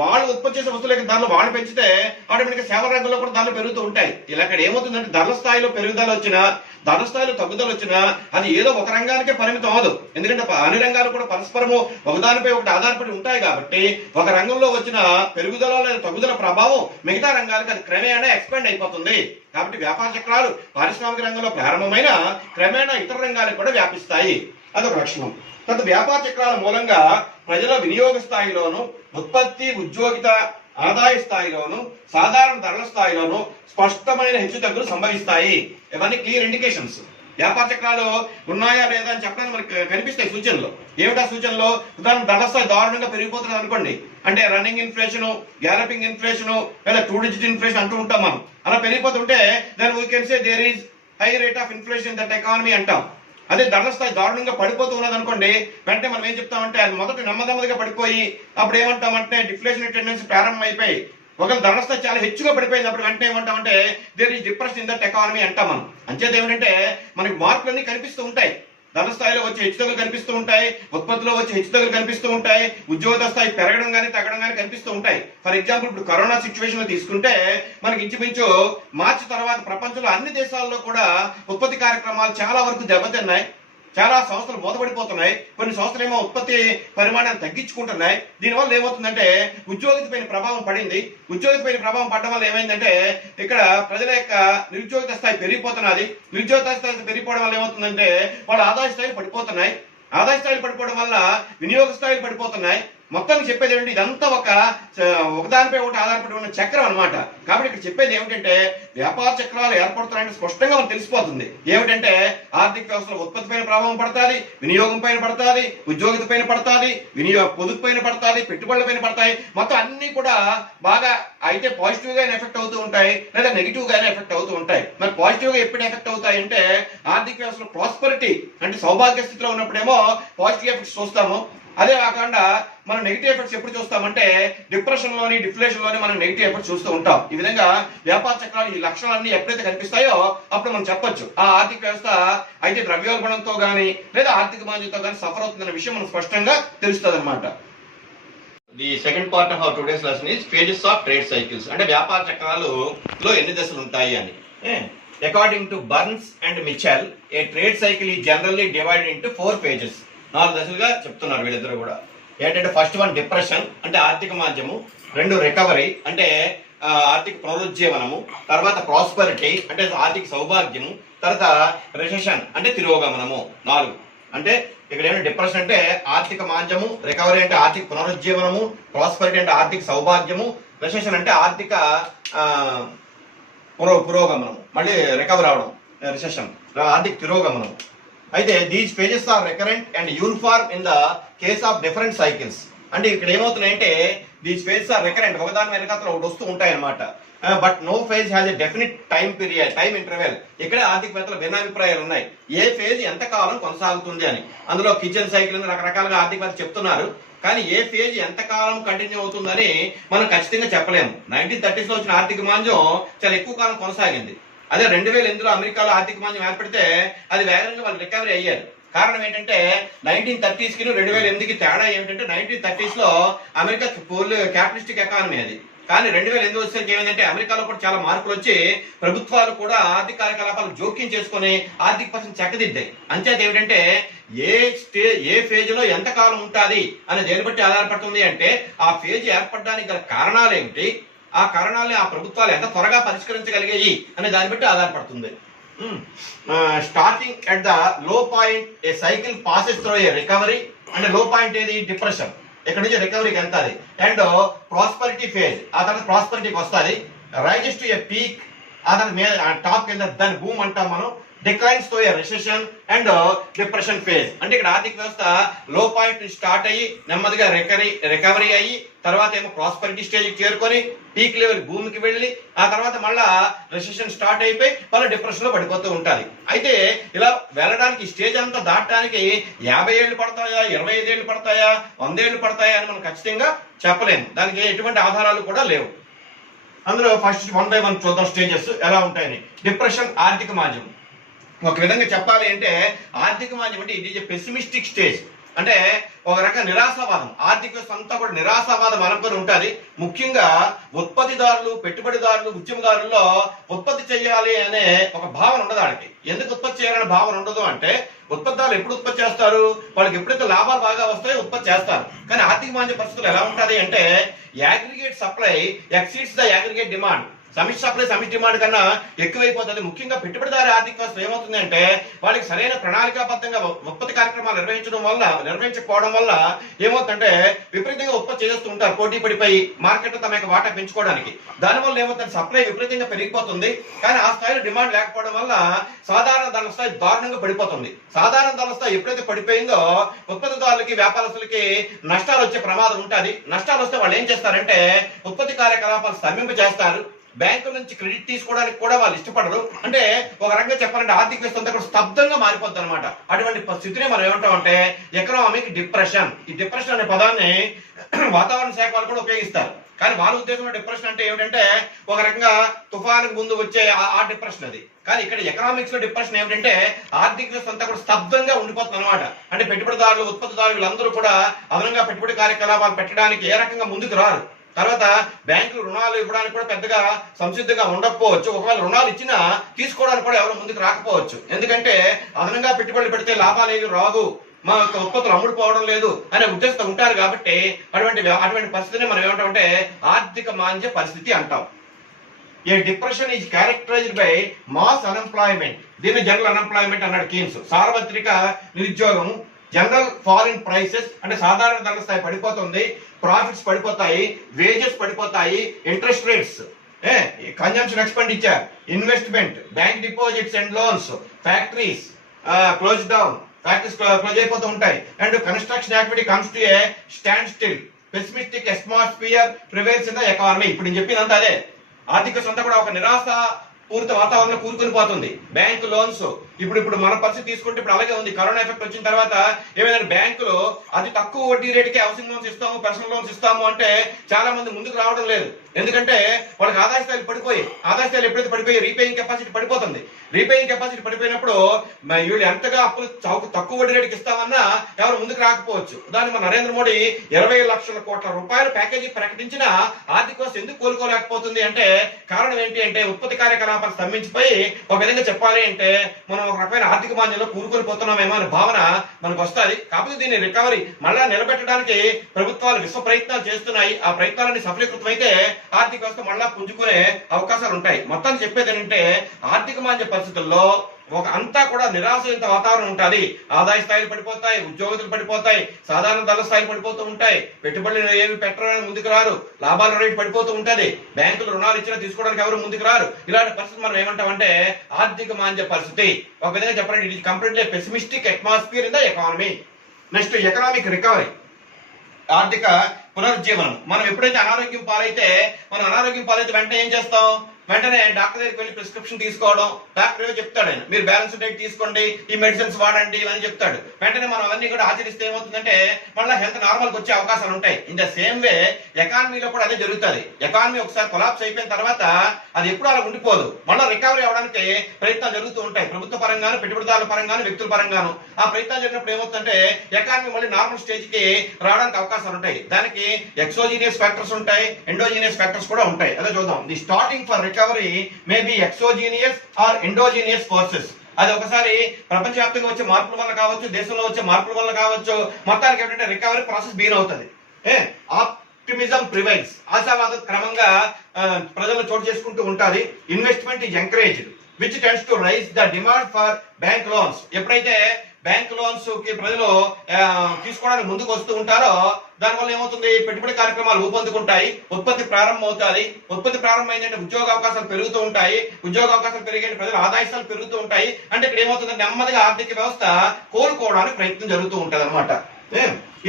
వాళ్ళు ఉత్పత్తి చేసే వస్తువుల ధరలు వాళ్ళు పెంచితే ఆటోమేటిక్ సేవల రంగంలో కూడా ధరలు పెరుగుతూ ఉంటాయి. ఇలా ఇక్కడ ఏమవుతుందంటే ధరల స్థాయిలో పెరుగుదల వచ్చినా ధరల స్థాయిలో తగ్గుదల వచ్చినా అది ఏదో ఒక రంగానికే పరిమితం అవ్వదు. ఎందుకంటే అన్ని రంగాలు కూడా పరస్పరము ఒకదానిపై ఒకటి ఆధారపడి ఉంటాయి కాబట్టి ఒక రంగంలో వచ్చిన పెరుగుదల లేదా తగ్గుదల ప్రభావం మిగతా రంగాలకు అది క్రమేణా ఎక్స్పాండ్ అయిపోతుంది. కాబట్టి వ్యాపార చక్రాలు పారిశ్రామిక రంగంలో ప్రారంభమైన క్రమేణా ఇతర రంగాలకు కూడా వ్యాపిస్తాయి. అదొక లక్షణం. తర్వాత వ్యాపార చక్రాల మూలంగా ప్రజల వినియోగ స్థాయిలోను, ఉత్పత్తి, ఉద్యోగిత, ఆదాయ స్థాయిలోను, సాధారణ ధరల స్థాయిలోను స్పష్టమైన హెచ్చుతగ్గులు సంభవిస్తాయి. ఇవన్నీ క్లియర్ ఇండికేషన్స్. వ్యాపార చక్రాలు ఉన్నాయా లేదా అని చెప్పడానికి మనకి కనిపిస్తాయి సూచనలు. ఏమిటా సూచనలు? ఉదాహరణ ధరల స్థాయి దారుణంగా పెరిగిపోతుంది అనుకోండి, అంటే రన్నింగ్ ఇన్ఫ్లేషన్, గ్యాలపింగ్ ఇన్ఫ్లేషన్ లేదా 2 డిజిట్ ఇన్ఫ్లేషన్ అంటూ ఉంటాం మనం. అలా పెరిగిపోతుంటే then we can say there is high rate of inflation in that economy అంటాం. అదే ధరల స్థాయి దారుణంగా పడిపోతూ ఉన్నది అనుకోండి, వెంటనే మనం ఏం చెప్తామంటే అది మొదటి నెమ్మదిగా పడిపోయి అప్పుడు ఏమంటామంటే డిఫ్లేషన్ టెండెన్సీ ప్రారంభం అయిపోయి ఒకవేళ ధరల స్థాయి చాలా హెచ్చుగా పడిపోయింది అప్పుడు వెంటనే ఏమంటామంటే there is depression in that economy అంటాం మనం. అంచేది ఏమిటంటే మనకి మార్పులన్నీ కనిపిస్తూ ఉంటాయి. ధరల స్థాయిలో వచ్చే హెచ్చుతగ్గులు కనిపిస్తూ ఉంటాయి, ఉత్పత్తిలో వచ్చే హెచ్చుతగ్గులు కనిపిస్తూ ఉంటాయి, ఉద్యోగ స్థాయి పెరగడం కానీ తగ్గడం కానీ కనిపిస్తూ ఉంటాయి. ఫర్ ఎగ్జాంపుల్ ఇప్పుడు కరోనా సిచ్యువేషన్ లో తీసుకుంటే మనకి ఇంచుమించు మార్చి తర్వాత ప్రపంచంలో అన్ని దేశాల్లో కూడా ఉత్పత్తి కార్యక్రమాలు చాలా వరకు దెబ్బతిన్నాయి. చాలా సంస్థలు మూతపడిపోతున్నాయి, కొన్ని సంస్థలు ఏమో ఉత్పత్తి పరిమాణాన్ని తగ్గించుకుంటున్నాయి. దీనివల్ల ఏమవుతుందంటే ఉద్యోగిత పైన ప్రభావం పడింది. ఉద్యోగిత పైన ప్రభావం పడడం వల్ల ఏమైందంటే ఇక్కడ ప్రజల యొక్క నిరుద్యోగిత స్థాయి పెరిగిపోతున్నది. నిరుద్యోగిత స్థాయి పెరిగిపోవడం వల్ల ఏమవుతుందంటే వాళ్ళ ఆదాయ స్థాయిలు పడిపోతున్నాయి. ఆదాయ స్థాయిలు పడిపోవడం వల్ల వినియోగ స్థాయిలు పడిపోతున్నాయి. మొత్తానికి చెప్పేది ఏమిటి, ఇదంతా ఒకదానిపై ఒకటి ఆధారపడి ఉన్న చక్రం అనమాట. కాబట్టి ఇక్కడ చెప్పేది ఏమిటంటే వ్యాపార చక్రాలు ఏర్పడుతున్నాయంటే స్పష్టంగా మనకు తెలిసిపోతుంది. ఏమిటంటే ఆర్థిక వ్యవస్థలో ఉత్పత్తి పైన ప్రభావం పడుతుంది, వినియోగం పైన పడుతుంది, ఉద్యోగిత పైన పడుతుంది, పొదుపు పైన పడుతుంది, పెట్టుబడుల పైన పడతాయి. మొత్తం అన్ని కూడా బాగా అయితే పాజిటివ్ గానే ఎఫెక్ట్ అవుతూ ఉంటాయి, లేదా నెగిటివ్ గానే ఎఫెక్ట్ అవుతూ ఉంటాయి. మరి పాజిటివ్ గా ఎప్పుడు ఎఫెక్ట్ అవుతాయి అంటే ఆర్థిక వ్యవస్థలో ప్రాస్పరిటీ అంటే సౌభాగ్య స్థితిలో ఉన్నప్పుడేమో పాజిటివ్ ఎఫెక్ట్స్ చూస్తాము. అదే కాకుండా మనం నెగిటివ్ ఎఫెక్ట్స్ ఎప్పుడు చూస్తామంటే డిప్రెషన్ లోని డిఫ్లేషన్ లోని మనం నెగిటివ్ ఎఫెక్ట్స్ చూస్తూ ఉంటాం. ఈ విధంగా వ్యాపార చక్రాలు ఈ లక్షణాలన్నీ ఎప్పుడైతే కనిపిస్తాయో అప్పుడు మనం చెప్పొచ్చు ఆ ఆర్థిక వ్యవస్థ అయితే ద్రవ్యోల్బణంతో గానీ లేదా ఆర్థిక మాంద్యంతో గానీ సఫర్ అవుతుందన్న విషయం మనకు స్పష్టంగా తెలుస్తుంది అనమాట. The second part of our today's lesson is phases of trade cycles. అంటే వ్యాపార చక్రాలలో ఎన్ని దశలు ఉంటాయి అని. According to burns and Mitchell A trade cycle ఈ జనరల్లీ డివైడెడ్ ఇంటూ 4 phases. 4 దశలుగా చెప్తున్నారు వీళ్ళిద్దరు కూడా. ఏంటంటే ఫస్ట్ వన్ డిప్రెషన్ అంటే ఆర్థిక మాంద్యము, 2 రికవరీ అంటే ఆర్థిక పునరుజ్జీవనము, తర్వాత ప్రాస్పరిటీ అంటే ఆర్థిక సౌభాగ్యము, తర్వాత రిసెషన్ అంటే తిరోగమనము. 4 అంటే ఇక్కడ ఏమైనా డిప్రెషన్ అంటే ఆర్థిక మాంద్యము, రికవరీ అంటే ఆర్థిక పునరుజ్జీవనము, ప్రాస్పరిటీ అంటే ఆర్థిక సౌభాగ్యము, రిసెషన్ అంటే ఆర్థిక పురోగమనము, మళ్ళీ రికవరీ అవడం రిసెషన్, ఆర్థిక తిరోగమనం. అయితే these phases are recurrent and uniform in the case of different cycles. అంటే ఇక్కడ ఏమవుతున్నాయంటే దీస్ ఫేజెస్ ఆర్ రికరెంట్, ఒకదాని వెనకాల ఒకటి వస్తూ ఉంటాయి అనమాట. But no phase has a definite time interval. ఇక్కడ ఆర్థికవేత్తల భిన్నాభిప్రాయాలు ఉన్నాయి, ఏ ఫేజ్ ఎంత కాలం కొనసాగుతుంది అని. అందులో కిచెన్ సైకిల్ అని రకరకాలుగా ఆర్థికవేత్తలు చెప్తున్నారు, కానీ ఏ ఫేజ్ ఎంత కాలం కంటిన్యూ అవుతుందని మనం ఖచ్చితంగా చెప్పలేము. 1930s లో వచ్చిన ఆర్థిక మాంద్యం చాలా ఎక్కువ కాలం కొనసాగింది. అదే 2008లో అమెరికాలో ఆర్థిక మాంద్యం ఏర్పడితే అది వేగంగా వాళ్ళు రికవరీ అయ్యారు. కారణం ఏంటంటే 1930s కి 2008కి తేడా ఏమిటంటే 1930s లో అమెరికా ఫుల్ క్యాపిటలిస్టిక్ ఎకానమీ అది. కానీ 2008 వచ్చేసరికి ఏమైందంటే అమెరికాలో కూడా చాలా మార్పులు వచ్చి ప్రభుత్వాలు కూడా ఆర్థిక కార్యకలాపాలు జోక్యం చేసుకుని ఆర్థిక పరిస్థితిని చక్కదిద్దాయి. అంచేత ఏమిటంటే ఏ ఫేజ్ లో ఎంత కాలం ఉంటుంది అని దేని బట్టి ఆధారపడుతుంది అంటే ఆ ఫేజ్ ఏర్పడడానికి గల కారణాలు ఏమిటి, ఆ కారణాలని ఆ ప్రభుత్వాలు ఎంత త్వరగా పరిష్కరించగలిగాయి అనే దాన్ని బట్టి ఆధారపడుతుంది. Starting at the low point A cycle passes through a recovery. అంటే లో పాయింట్ ఏది డిప్రెషన్, ఇక్కడ నుంచి రికవరీకి వెళ్తాది. అండ్ ప్రాస్పరిటీ ఫేజ్, ఆ తర్వాత ప్రాస్పరిటీకి వస్తుంది. రైజెస్ టు ఏ పీక్, ఆ తర్వాత మీద టాప్ కింద దాన్ని బూమ్ అంటాం మనం. డిక్లైన్స్ తో ఏ రిసెషన్ అండ్ డిప్రెషన్ ఫేజ్. అంటే ఇక్కడ ఆర్థిక వ్యవస్థ లో పాయింట్ స్టార్ట్ అయ్యి నెమ్మదిగా రికవరీ అయ్యి తర్వాత ఏమో ప్రాస్పరిటీ స్టేజ్కి చేరుకొని పీక్ లెవెల్ భూమికి వెళ్ళి ఆ తర్వాత మళ్ళా రిసెషన్ స్టార్ట్ అయిపోయి మళ్ళీ డిప్రెషన్ లో పడిపోతూ ఉంటుంది. అయితే ఇలా వెళ్ళడానికి స్టేజ్ అంతా దాటడానికి 50 ఏళ్ళు పడతాయా, 25 ఏళ్ళు పడతాయా, 100 ఏళ్ళు పడతాయా అని మనం ఖచ్చితంగా చెప్పలేము. దానికి ఎటువంటి ఆధారాలు కూడా లేవు. అందులో ఫస్ట్ 1 by 1 చూద్దాం స్టేజెస్ ఎలా ఉంటాయని. డిప్రెషన్ ఆర్థిక మాంద్యం. ఒక విధంగా చెప్పాలి అంటే ఆర్థిక మాంద్యం అంటే ఇది పెసిమిస్టిక్ స్టేజ్. అంటే ఒక రకం నిరాశావాదం, ఆర్థిక వ్యవస్థ అంతా కూడా నిరాశావాదం అనుకుని ఉంటుంది. ముఖ్యంగా ఉత్పత్తిదారులు, పెట్టుబడిదారులు, ఉద్యమదారుల్లో ఉత్పత్తి చేయాలి అనే ఒక భావన ఉండదు వాళ్ళకి. ఎందుకు ఉత్పత్తి చేయాలనే భావన ఉండదు అంటే ఉత్పత్తిదారులు ఎప్పుడు ఉత్పత్తి చేస్తారు, వాళ్ళకి ఎప్పుడైతే లాభాలు బాగా వస్తాయో ఉత్పత్తి చేస్తారు. కానీ ఆర్థిక మాంద్య పరిస్థితులు ఎలా ఉంటుంది అంటే aggregate supply exceeds the aggregate demand. సమిష్టి సప్లై సమిష్టి డిమాండ్ కన్నా ఎక్కువైపోతుంది. ముఖ్యంగా పెట్టుబడిదారి ఆర్థిక వ్యవస్థ ఏమవుతుంది అంటే వాళ్ళకి సరైన ప్రణాళికాబద్ధంగా ఉత్పత్తి కార్యక్రమాలు నిర్వహించకపోవడం వల్ల ఏమవుతుందంటే విపరీతంగా ఉత్పత్తి చేస్తూ ఉంటారు పోటీ పడిపోయి మార్కెట్ తమ యొక్క వాటా పెంచుకోవడానికి. దానివల్ల ఏమవుతుంది, సప్లై విపరీతంగా పెరిగిపోతుంది. కానీ ఆ స్థాయిలో డిమాండ్ లేకపోవడం వల్ల సాధారణ ధరల స్థాయి దారుణంగా పడిపోతుంది. సాధారణ ధరల స్థాయి ఎప్పుడైతే పడిపోయిందో ఉత్పత్తిదారులకి, వ్యాపారస్తులకి నష్టాలు వచ్చే ప్రమాదం ఉంటుంది. నష్టాలు వస్తే వాళ్ళు ఏం చేస్తారంటే ఉత్పత్తి కార్యకలాపాలు స్తంభింప చేస్తారు. బ్యాంకుల నుంచి క్రెడిట్ తీసుకోవడానికి కూడా వాళ్ళు ఇష్టపడరు. అంటే ఒక రకంగా చెప్పాలంటే ఆర్థిక వ్యవస్థ అంతా కూడా స్తబ్దంగా మారిపోద్ది అనమాట. అటువంటి స్థితిని మనం ఏమంటామంటే ఎకనామిక్ డిప్రెషన్. ఈ డిప్రెషన్ అనే పదాన్ని వాతావరణ శాఖ వాళ్ళు కూడా ఉపయోగిస్తారు. కానీ వాళ్ళ ఉద్దేశంలో డిప్రెషన్ అంటే ఏమిటంటే ఒక రకంగా తుఫానుకు ముందు వచ్చే ఆ డిప్రెషన్ అది. కానీ ఇక్కడ ఎకనామిక్స్ లో డిప్రెషన్ ఏమిటంటే ఆర్థిక వ్యవస్థ అంతా కూడా స్తబ్దంగా ఉండిపోతుంది అనమాట. అంటే పెట్టుబడిదారులు, ఉత్పత్తిదారులు వీళ్ళందరూ కూడా అదనంగా పెట్టుబడి కార్యకలాపాలు పెట్టడానికి ఏ రకంగా ముందుకు రారు. తర్వాత బ్యాంకులు రుణాలు ఇవ్వడానికి కూడా పెద్దగా సంసిద్ధంగా ఉండకపోవచ్చు. ఒకవేళ రుణాలు ఇచ్చినా తీసుకోవడానికి కూడా ఎవరు ముందుకు రాకపోవచ్చు. ఎందుకంటే అదనంగా పెట్టుబడులు పెడితే లాభాలు ఏమి రావు, మా ఉత్పత్తులు అమ్ముడుపోవడం లేదు అనే ఉద్దేశంతో ఉంటారు. కాబట్టి అటువంటి పరిస్థితిని మనం ఏమంటామంటే ఆర్థిక మాంద్య పరిస్థితి అంటాం. A depression is characterized by mass unemployment. దీన్ని జనరల్ అన్ఎంప్లాయ్మెంట్ అన్నాడు కీన్స్. సార్వత్రిక నిరుద్యోగం, జనరల్ ఫాల్ ఇన్ ప్రైసెస్ అంటే సాధారణ ధరల స్థాయి పడిపోతుంది, ప్రాఫిట్స్ పడిపోతాయి, వేజెస్ పడిపోతాయి, interest rates, consumption expenditure, investment, bank deposits and loans, factories close down, factories close అయిపోతూ ఉంటాయి. And construction activity comes to a stand still. Pessimistic atmosphere prevails in the economy. ఇప్పుడు నేను చెప్పినంత అదే. ఆర్థిక సంత కూడా ఒక నిరాశ పూరిత వాతావరణంలో కూరుకొని పోతుంది. బ్యాంకు లోన్స్ ఇప్పుడు మన పరిస్థితి తీసుకుంటే ఇప్పుడు అలాగే ఉంది. కరోనా ఎఫెక్ట్ వచ్చిన తర్వాత ఏమైనా బ్యాంకులు అతి తక్కువ వడ్డీ రేటుకి హౌసింగ్ లోన్స్ ఇస్తాము, పర్సనల్ లోన్స్ ఇస్తాము అంటే చాలా మంది ముందుకు రావడం లేదు. ఎందుకంటే వాళ్ళకి ఆదాయ స్థాయిలు పడిపోయి, ఆదాయ స్థాయిలు ఎప్పుడైతే పడిపోయి రీపేయింగ్ కెపాసిటీ పడిపోతుంది. రీపేయింగ్ కెపాసిటీ పడిపోయినప్పుడు వీళ్ళు ఎంతగా అప్పులు తక్కువ వడ్డీ రేటుకి ఇస్తామన్నా ఎవరు ముందుకు రాకపోవచ్చు. దాన్ని మన నరేంద్ర మోడీ 20 లక్షల కోట్ల రూపాయల ప్యాకేజీ ప్రకటించిన ఆర్థిక వ్యవస్థ ఎందుకు కోలుకోలేకపోతుంది అంటే కారణం ఏంటి అంటే ఉత్పత్తి కార్యకలాపాలు స్తంభించిపోయి ఒక విధంగా చెప్పాలి అంటే మనం ఒక రకమైన ఆర్థిక మాంద్యంలో కూరుకొని పోతున్నామేమో అనే భావన మనకు వస్తుంది. కాకపోతే దీన్ని రికవరీ మళ్ళా నిలబెట్టడానికి ప్రభుత్వాలు విశ్వ ప్రయత్నాలు చేస్తున్నాయి. ఆ ప్రయత్నాలన్నీ సఫలీకృతమైతే ఆర్థిక వ్యవస్థ మళ్ళా పుంజుకునే అవకాశాలు ఉంటాయి. మొత్తాన్ని చెప్పేది ఏంటంటే ఆర్థిక మాంద్య పరిస్థితుల్లో ఒక అంతా కూడా నిరాశిత వాతావరణం ఉంటుంది. ఆదాయ స్థాయిలు పడిపోతాయి, ఉద్యోగులు పడిపోతాయి, సాధారణ ధరల స్థాయిలు పడిపోతూ ఉంటాయి, పెట్టుబడులు ఏమి పెట్టడానికి ముందుకు రారు, లాభాల రేటు పడిపోతూ ఉంటది, బ్యాంకులు రుణాలు ఇచ్చినా తీసుకోవడానికి ఎవరు ముందుకు రారు. ఇలాంటి పరిస్థితి మనం ఏమంటామంటే ఆర్థిక మాంద్య పరిస్థితి. ఒక విధంగా చెప్పాలంటే it is completely pessimistic atmosphere in the economy. Next economic recovery, ఆర్థిక పునరుజ్జీవనం. మనం ఎప్పుడైతే అనారోగ్యం పాలైతే వెంటనే ఏం చేస్తాం? వెంటనే డాక్టర్ దగ్గరికి వెళ్ళి ప్రిస్క్రిప్షన్ తీసుకోవడం. డాక్టర్ ఏమో చెప్తాడు, ఆయన మీరు బ్యాలెన్స్ డైట్ తీసుకోండి, ఈ మెడిసిన్స్ వాడండి అని చెప్తాడు. వెంటనే మనం అవన్నీ కూడా ఆచరిస్తే ఏమవుతుందంటే మళ్ళీ హెల్త్ నార్మల్కి వచ్చే అవకాశాలు ఉంటాయి. ఇన్ ద సేమ్ వే ఎకానమీలో కూడా అదే జరుగుతుంది. ఎకానమీ ఒకసారి కొలాప్స్ అయిపోయిన తర్వాత అది ఎప్పుడు అలా ఉండిపోదు, మళ్ళీ రికవరీ అవడానికి ప్రయత్నాలు జరుగుతూ ఉంటాయి. ప్రభుత్వ పరంగాను, పెట్టుబడిదారుల పరంగాను, వ్యక్తుల పరంగాను. ఆ ప్రయత్నాలు జరిగినప్పుడు ఏమవుతుందంటే ఎకానమీ మళ్ళీ నార్మల్ స్టేజ్ కి రావడానికి అవకాశాలు ఉంటాయి. దానికి ఎక్సోజీనియస్ ఫ్యాక్టర్స్ ఉంటాయి, ఎండోజీనియస్ ఫ్యాక్టర్స్ కూడా ఉంటాయి. అదే చూద్దాం. The starting for recovery may be exogenous or endogenous forces. అది ఒకసారి ప్రపంచవ్యాప్తంగా వచ్చే మార్పుల వల్ల కావచ్చు, దేశంలో వచ్చే మార్పుల వల్ల కావచ్చు, మొత్తానికి ఏంటంటే రికవరీ ప్రాసెస్ బీన్ అవుతుంది. Optimism prevails. ఆశావాదం క్రమంగా ప్రజలు చోటు చేసుకుంటూ ఉంటుంది. Investment is encouraged which tends to rise the demand for bank loans. ఎప్పుడైతే బ్యాంక్ లోన్స్ కి ప్రజలు తీసుకోవడానికి ముందుకు వస్తూ ఉంటారో దానివల్ల ఏమవుతుంది? పెట్టుబడి కార్యక్రమాలు ఊపందుకుంటాయి, ఉత్పత్తి ప్రారంభం అవుతుంది. ఉత్పత్తి ప్రారంభమైందంటే ఉద్యోగ అవకాశాలు పెరుగుతూ ఉంటాయి, ఉద్యోగ అవకాశాలు పెరిగే ప్రజల ఆదాయాలు పెరుగుతూ ఉంటాయి. అంటే ఇక్కడ ఏమవుతుంది? నెమ్మదిగా ఆర్థిక వ్యవస్థ కోలుకోవడానికి ప్రయత్నం జరుగుతూ ఉంటది అనమాట.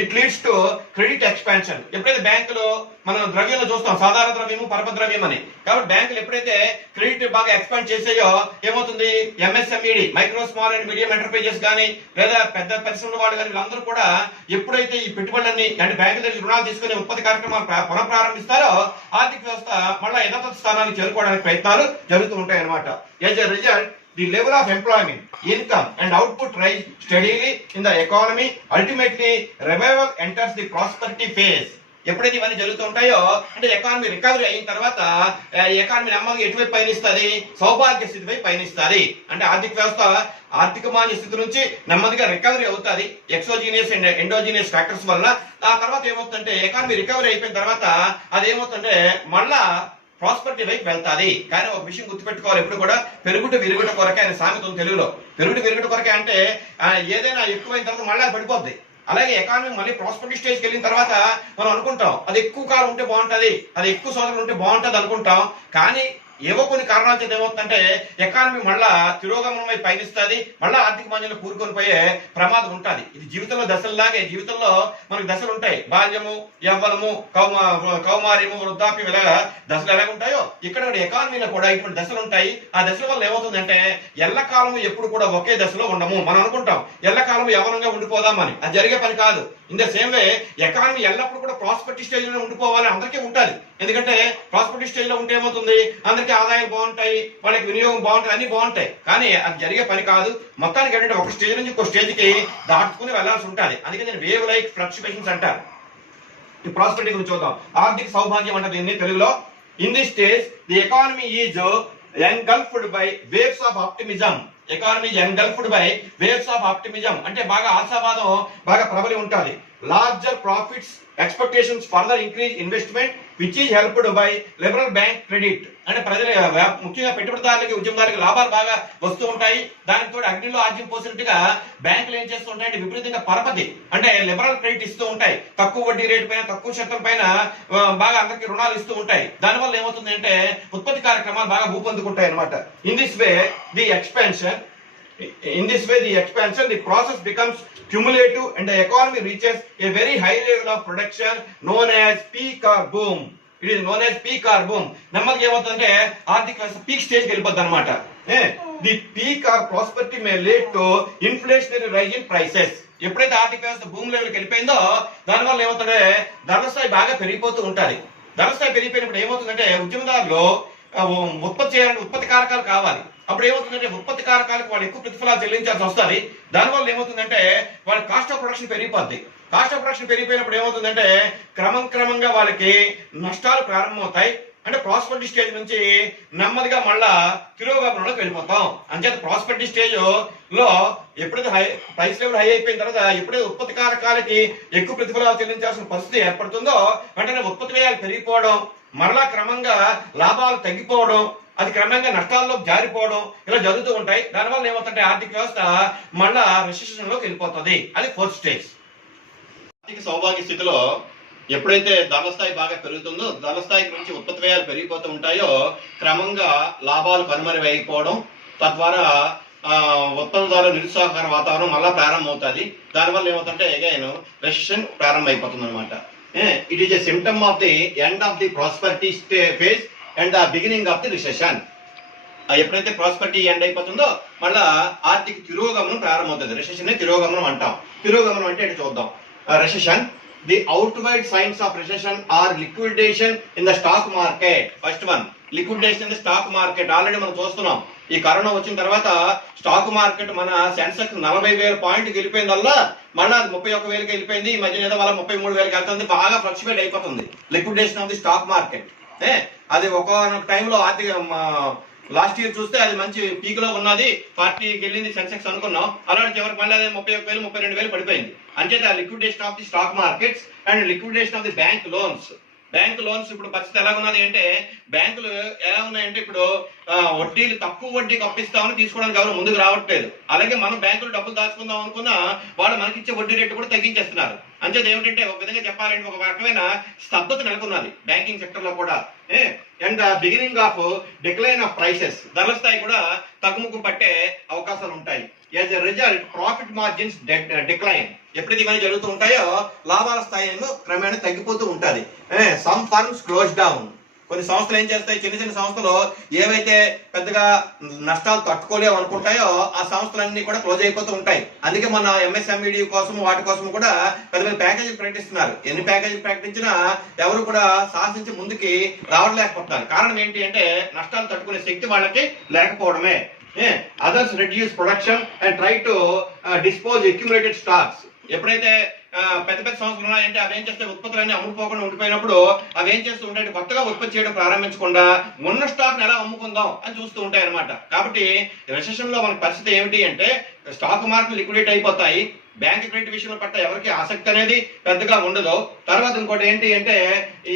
It leads to credit expansion. ఎప్పుడైతే బ్యాంకులు మనం ద్రవ్యంలో చూస్తాం సాధారణ ద్రవ్యము, పరపద్రవ్యం అని. కాబట్టి బ్యాంకులు ఎప్పుడైతే క్రెడిట్ బాగా ఎక్స్పాండ్ చేసాయో ఏమవుతుంది? MSMED, micro small and medium enterprises కానీ లేదా పెద్ద పరిశ్రమల వాళ్ళు కానీ వీళ్ళందరూ కూడా ఎప్పుడైతే ఈ పెట్టుబడులన్నీ అంటే బ్యాంకుల దగ్గర రుణాలు తీసుకుని ఉత్పత్తి కార్యక్రమాలు పునఃప్రారంభిస్తారో ఆర్థిక వ్యవస్థ మళ్ళీ యథాతథ స్థానానికి చేరుకోవడానికి ప్రయత్నాలు జరుగుతూ ఉంటాయి అన్నమాట. As a result the level of employment, income and output rise steadily in the economy. Ultimately revival enters the prosperity phase. ఎప్పుడైతే ఇవన్నీ జరుగుతూ ఉంటాయో అంటే ఎకానమీ రికవరీ అయిన తర్వాత ఎకానమీ నెమ్మదిగా ఎటువైపు పయనిస్తుంది? సౌభాగ్య స్థితి వైపు పయనిస్తుంది. అంటే ఆర్థిక వ్యవస్థ ఆర్థిక మాంద్య స్థితి నుంచి నెమ్మదిగా రికవరీ అవుతుంది ఎక్సోజీనియస్ అండ్ ఎండోజీనియస్ ఫ్యాక్టర్స్ వల్ల. ఆ తర్వాత ఏమవుతుందంటే ఎకానమీ రికవరీ అయిపోయిన తర్వాత అది ఏమవుతుందంటే మళ్ళా ప్రాస్పరిటీ వైపు వెళ్తాది. కానీ ఒక విషయం గుర్తుపెట్టుకోవాలి, ఎప్పుడు కూడా పెరుగుట విరుగుట కొరకే అనే సామెత ఉంది తెలుగులో. పెరుగుట విరుగుట కొరకే అంటే ఏదైనా ఎక్కువైన తర్వాత మళ్ళీ పడిపోద్ది. అలాగే ఎకానమీ మళ్ళీ ప్రాస్పరిటీ స్టేజ్కి వెళ్ళిన తర్వాత మనం అనుకుంటాం అది ఎక్కువ కాలం ఉంటే బాగుంటది, అది ఎక్కువ సంవత్సరాలు ఉంటే బాగుంటది అనుకుంటాం. కానీ ఏవో కొన్ని కారణాల చేత ఏమవుతుందంటే ఎకానమీ మళ్ళా తిరోగమనం వైపు పయనిస్తుంది, మళ్ళా ఆర్థిక మాంద్యంలో కూరుకొని పోయే ప్రమాదం ఉంటుంది. ఇది జీవితంలో దశల్లాగే. జీవితంలో మనకు దశలు ఉంటాయి, బాల్యము, యవ్వనము, కౌమార్యము, వృద్ధాప్యం, ఇలాగా దశలు ఎలాగ ఉంటాయో ఇక్కడ ఎకానమీలో కూడా ఇటువంటి దశలు ఉంటాయి. ఆ దశల వల్ల ఏమవుతుందంటే ఎల్లకాలము ఎప్పుడు కూడా ఒకే దశలో ఉండము. మనం అనుకుంటాం ఎల్లకాలము యవ్వనంగా ఉండిపోదామని, అది జరిగే పని కాదు. In the same way economy ఎల్లప్పుడు కూడా ప్రాస్పరిటీ స్టేజ్ లో ఉండిపోవాలని అందరికీ ఉంటుంది. ఎందుకంటే ప్రాస్పరిటీ స్టేజ్ లో ఉంటే ఏమవుతుంది? అందరికీ ఆదాయాలు బాగుంటాయి, వాళ్ళకి వినియోగం బాగుంటుంది, అన్ని బాగుంటాయి. కానీ అది జరిగే పని కాదు. మొత్తానికి ఏంటంటే ఒక స్టేజ్ నుంచి ఇంకో స్టేజ్ కి దాటుకుని వెళ్లాల్సి ఉంటుంది. అందుకే నేను వేవ్ లైక్ ఫ్లక్చువేషన్స్ అంటారు. ప్రాస్పెరిటీ గురించి చూద్దాం. ఆర్థిక సౌభాగ్యం అంటే దీన్ని తెలుగులో. In this stage the economy is engulfed by waves of optimism. Economy engulfed by waves of optimism అంటే బాగా ఆశావాదం బాగా ప్రబలి ఉంటుంది. Larger profits expectations further increase investment which is helped by liberal bank credit. అంటే ప్రజల ముఖ్యంగా పెట్టుబడిదారులకి ఉద్యమదారులకి లాభాలు బాగా వస్తూ ఉంటాయి. దానితో అగ్నిలో ఆజ్యం పోసినట్టుగా బ్యాంకులు ఏం చేస్తూ ఉంటాయంటే విపరీతంగా పరపతి అంటే లిబరల్ క్రెడిట్ ఇస్తూ ఉంటాయి. తక్కువ వడ్డీ రేటు పైన తక్కువ శాతం పైన బాగా అందరికి రుణాలు ఇస్తూ ఉంటాయి. దానివల్ల ఏమవుతుంది అంటే ఉత్పత్తి కార్యక్రమాలు బాగా ఊపందుకుంటాయి అనమాట. In this way the expansion the process becomes cumulative and the economy reaches a very high level of production known as peak or boom. It is known as peak or boom. నెమ్మదిగా ఏమవుతుందంటే ఆర్థిక వ్యవస్థ పీక్ స్టేజ్కి వెళ్ళిపోద్ది అనమాట. The peak or prosperity may lead to inflationary rise in prices. ఎప్పుడైతే ఆర్థిక వ్యవస్థ భూమి లెవెల్కి వెళ్ళిపోయిందో దానివల్ల ఏమవుతుందంటే ధరల స్థాయి బాగా పెరిగిపోతూ ఉంటుంది. ధరల స్థాయి పెరిగిపోయినప్పుడు ఏమవుతుందంటే ఉద్యమదారులు ఉత్పత్తి చేయాలంటే ఉత్పత్తి కారకాలు కావాలి. అప్పుడు ఏమవుతుందంటే ఉత్పత్తి కారకాలకు వాళ్ళు ఎక్కువ ప్రతిఫలాలు చెల్లించాల్సి వస్తుంది. దానివల్ల ఏమవుతుందంటే వాళ్ళ కాస్ట్ ఆఫ్ ప్రొడక్షన్ పెరిగిపోద్ది. కాస్ట్ ఆఫ్ ప్రొడక్షన్ పెరిగిపోయినప్పుడు ఏమవుతుందంటే క్రమంగా వాళ్ళకి నష్టాలు ప్రారంభమవుతాయి. అంటే ప్రాస్పెరిటీ స్టేజ్ నుంచి నెమ్మదిగా మళ్ళా తిరోగమనంలోకి వెళ్ళిపోతాం. అంచేత ప్రాస్పెరిటీ స్టేజ్ లో ఎప్పుడైతే ప్రైస్ లెవెల్ హై అయిపోయిన తర్వాత ఎప్పుడైతే ఉత్పత్తి కారకాలకి ఎక్కువ ప్రతిఫలాలు చెల్లించాల్సిన పరిస్థితి ఏర్పడుతుందో వెంటనే ఉత్పత్తి వ్యయాలు పెరిగిపోవడం, మరలా క్రమంగా లాభాలు తగ్గిపోవడం, అది క్రమంగా నష్టాల్లో జారిపోవడం ఇలా జరుగుతూ ఉంటాయి. దానివల్ల ఏమవుతుంటే ఆర్థిక వ్యవస్థ మళ్ళా రిసెషన్ లోకి వెళ్ళిపోతుంది. అది ఫోర్త్ స్టేజ్. ఆర్థిక సౌభాగ్య స్థితిలో ఎప్పుడైతే ధరల స్థాయి బాగా పెరుగుతుందో ధరల స్థాయి నుంచి ఉత్పత్తి వ్యయాలు పెరిగిపోతూ ఉంటాయో క్రమంగా లాభాలు కనుమరుగైపోవడం, తద్వారా ఉత్పత్తిదారుల నిరుత్సాహకర వాతావరణం మళ్ళా ప్రారంభమవుతుంది. దానివల్ల ఏమవుతుంటే అగైన్ రెసిషన్ ప్రారంభమైపోతుంది అనమాట. It is a symptom of the end of the prosperity phase and the beginning of the recession. ఎప్పుడైతే ప్రాస్పెరిటీ ఎండ్ అయిపోతుందో మళ్ళా ఆర్థిక తిరోగమనం ప్రారంభమవుతుంది. రెసిషన్ తిరోగమనం అంటాం. తిరోగమనం అంటే ఏంటి చూద్దాం. Recession, the outward signs of recession are liquidation in the stock market. First one liquidation in the stock market. Already మనం చూస్తున్నాం. ఈ కరోనా వచ్చిన తర్వాత స్టాక్ మార్కెట్ మన సెన్సెక్స్ 40,000 పాయింట్కి వెళ్ళిపోయిందల్లా మళ్ళీ అది 31,000కి వెళ్ళిపోయింది. ఈ మధ్య ఏదో మళ్ళీ 33,000కి వెళ్తుంది. బాగా ఫ్లక్చువేట్ అయిపోతుంది liquidation of the stock market. అది ఒక టైంలో ఆర్థిక లాస్ట్ ఇయర్ చూస్తే అది మంచి పీక్ లో ఉన్నది, 40కి వెళ్ళింది సెన్సెక్స్ అనుకున్నాం. అలాంటి చివరికి మళ్ళీ అదే 31,000 32,000 పడిపోయింది. అంచేత liquidation of the stock markets and liquidation of the bank loans. Bank loans ఇప్పుడు పరిస్థితి ఎలా ఉన్నది అంటే బ్యాంకులు ఎలా ఉన్నాయంటే ఇప్పుడు వడ్డీలు తక్కువ వడ్డీకి అప్పిస్తామని తీసుకోవడానికి ఎవరు ముందుకు రావట్లేదు. అలాగే మనం బ్యాంకులు డబ్బులు దాచుకుందాం అనుకున్నా వాళ్ళు మనకిచ్చే వడ్డీ రేటు కూడా తగ్గించేస్తున్నారు. అంచేది ఏమిటంటే ఒక విధంగా చెప్పాలంటే ఒక రకమైన స్తబ్దత నెలకొన్నది బ్యాంకింగ్ సెక్టర్ లో కూడా. And beginning of decline of prices. ధరల స్థాయి కూడా తగ్గుముఖం పట్టే అవకాశాలు ఉంటాయి. As a result profit margins decline. ఎప్పుడైతే ఇవన్నీ జరుగుతూ ఉంటాయో లాభాల స్థాయిలో క్రమేణా తగ్గిపోతూ ఉంటుంది. Some firms close down. కొన్ని సంస్థలు ఏం చేస్తాయి, చిన్న సంస్థలు ఏవైతే పెద్దగా నష్టాలు తట్టుకోలేవు అనుకుంటాయో ఆ సంస్థలన్నీ కూడా క్లోజ్ అయిపోతూ ఉంటాయి. అందుకే మన ఎంఎస్ఎంఈడి కోసం వాటి కోసం కూడా పెద్ద ప్యాకేజీలు ప్రకటిస్తున్నారు. ఎన్ని ప్యాకేజీలు ప్రకటించినా ఎవరు కూడా సాహసించి ముందుకి రావట్లేకపోతున్నారు. కారణం ఏంటి అంటే నష్టాలు తట్టుకునే శక్తి వాళ్ళకి లేకపోవడమే. Others reduce production and try to dispose accumulated stocks. ఎప్పుడైతే పెద్ద సంస్థలు ఉన్నాయంటే అవి ఏం చేస్తే ఉత్పత్తులన్నీ అమ్ముడుపోకుండా ఉండిపోయినప్పుడు అవి ఏం చేస్తూ ఉంటాయి, కొత్తగా ఉత్పత్తి చేయడం ప్రారంభించకుండా ఉన్న స్టాక్ ఎలా అమ్ముకుందాం అని చూస్తూ ఉంటాయి అనమాట. కాబట్టి రెసెషన్ లో మన పరిస్థితి ఏమిటి అంటే స్టాక్ మార్కెట్ లిక్విడేట్ అయిపోతాయి. బ్యాంక్ క్రెడిట్ విషయంలో పట్ల ఎవరికి ఆసక్తి అనేది పెద్దగా ఉండదు. తర్వాత ఇంకోటి ఏంటి అంటే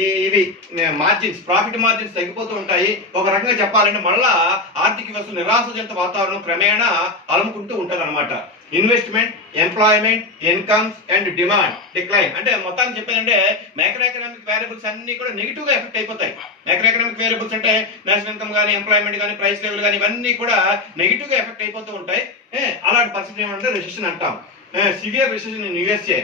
ఇవి మార్జిన్స్, ప్రాఫిట్ మార్జిన్స్ తగ్గిపోతూ ఉంటాయి. ఒక రకంగా చెప్పాలంటే మళ్ళా ఆర్థిక వ్యవస్థ నిరాశజనిత వాతావరణం క్రమేణా అలుముకుంటూ ఉంటది అనమాట. Investment, employment, incomes and demand decline. అంటే మొత్తాన్ని చెప్పేదంటే మైక్రో ఎకనామిక్ వేరియబుల్స్ అన్ని కూడా నెగిటివ్ గా ఎఫెక్ట్ అయిపోతాయి. మైక్రో ఎకనామిక్ వేరియబుల్స్ అంటే నేషనల్ ఇన్కమ్ కానీ, ఎంప్లాయ్మెంట్ కానీ, ప్రైస్ లెవెల్ కానీ ఇవన్నీ కూడా నెగిటివ్ గా ఎఫెక్ట్ అయిపోతూ ఉంటాయి. అలాంటి పరిస్థితి ఏమంటే రెసిషన్ అంటాం. సివియర్ రిసెషన్ ఇన్ యుఎస్ఏ,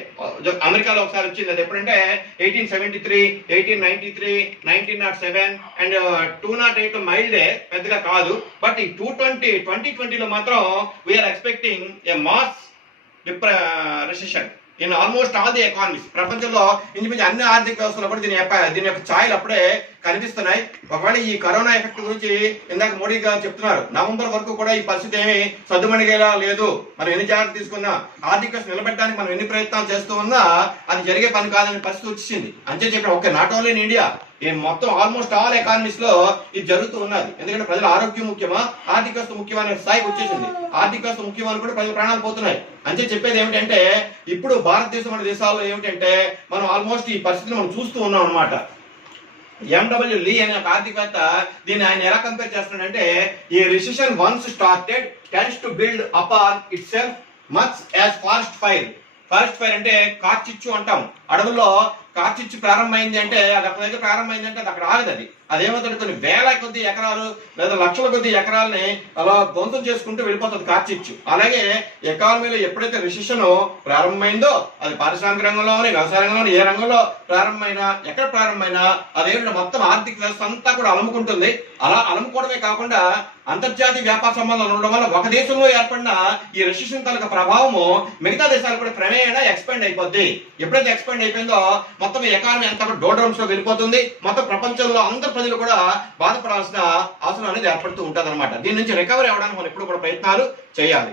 అమెరికాలో ఒకసారి వచ్చింది. అది ఎప్పుడంటే 1873, 1893, 1907 అండ్ 208 మైల్డే, పెద్దగా కాదు. బట్ ఈ 2020లో మాత్రం we are expecting a mass recession in almost all the economies. ప్రపంచంలో ఇంచుమించు అన్ని ఆర్థిక వ్యవస్థలు కూడా దీని యొక్క ఛాయలు అప్పుడే కనిపిస్తున్నాయి. ఒకవేళ ఈ కరోనా ఎఫెక్ట్ గురించి ఇందాక మోడీ గారు చెప్తున్నారు, నవంబర్ వరకు కూడా ఈ పరిస్థితి ఏమి సద్దుమణిగేలా లేదు. మనం ఎన్ని జాగ్రత్తలు తీసుకున్నా, ఆర్థిక వ్యవస్థ నిలబెట్టడానికి మనం ఎన్ని ప్రయత్నాలు చేస్తూ ఉన్నా అది జరిగే పని కాదనే పరిస్థితి వచ్చింది. అంతే చెప్పిన okay, not only in India, మొత్తం ఆల్మోస్ట్ ఆల్ ఎకానమీస్ లో ఇది జరుగుతూ ఉన్నది. ఎందుకంటే ప్రజల ఆరోగ్యం ముఖ్యమా, ఆర్థిక వ్యవస్థ ముఖ్యమైన స్థాయికి వచ్చేసింది. ఆర్థిక వ్యవస్థ ముఖ్యమని కూడా ప్రజల ప్రాణాలు పోతున్నాయి. అంతే చెప్పేది ఏమిటంటే ఇప్పుడు భారతదేశం అనే దేశాల్లో ఏమిటంటే మనం ఆల్మోస్ట్ ఈ పరిస్థితిని మనం చూస్తూ ఉన్నాం అనమాట. ఎండబ్ల్యూ లీ అనే ఒక ఆర్థికవేత్త దీన్ని ఆయన ఎలా కంపేర్ చేస్తున్నాడంటే, ఈ recession once started tends to build upon it self much as forest fire. Forest fire అంటే కార్చిచ్చు అంటాం. అడవుల్లో కార్చిచ్చు ప్రారంభమైంది అంటే అది అక్కడ దగ్గర ప్రారంభమైంది అంటే అది అక్కడ ఆగదు. అదేమవుతుంది, కొన్ని వేల కొద్ది ఎకరాలు లేదా లక్షల కొద్ది ఎకరాలని అలా ధ్వంసం చేసుకుంటూ వెళ్ళిపోతుంది కార్చిచ్చు. అలాగే ఎకానమీలో ఎప్పుడైతే రిసెషన్ ప్రారంభమైందో అది పారిశ్రామిక రంగంలోని, వ్యవసాయ రంగంలోని, ఏ రంగంలో ప్రారంభమైనా, ఎక్కడ ప్రారంభమైనా అదేమిటంటే మొత్తం ఆర్థిక వ్యవస్థ అంతా కూడా అలుముకుంటుంది. అలా అలుముకోవడమే కాకుండా అంతర్జాతీయ వ్యాపార సంబంధాలు ఉండడం వల్ల ఒక దేశంలో ఏర్పడిన ఈ రిసెషన్ తాలూకా ప్రభావము మిగతా దేశాలు కూడా క్రమేణా ఎక్స్పాండ్ అయిపోద్ది. ఎప్పుడైతే ఎక్స్పాండ్ అయిపోయిందో మొత్తం ఎకానమీ అంతా కూడా డోల్డ్రమ్స్ లో వెళ్ళిపోతుంది. మొత్తం ప్రపంచంలో అందరు ప్రజలు కూడా బాధపడాల్సిన అవసరం అనేది ఏర్పడుతూ ఉంటుంది అనమాట. దీని నుంచి రికవరీ అవ్వడానికి మనం ఎప్పుడు కూడా ప్రయత్నాలు చేయాలి.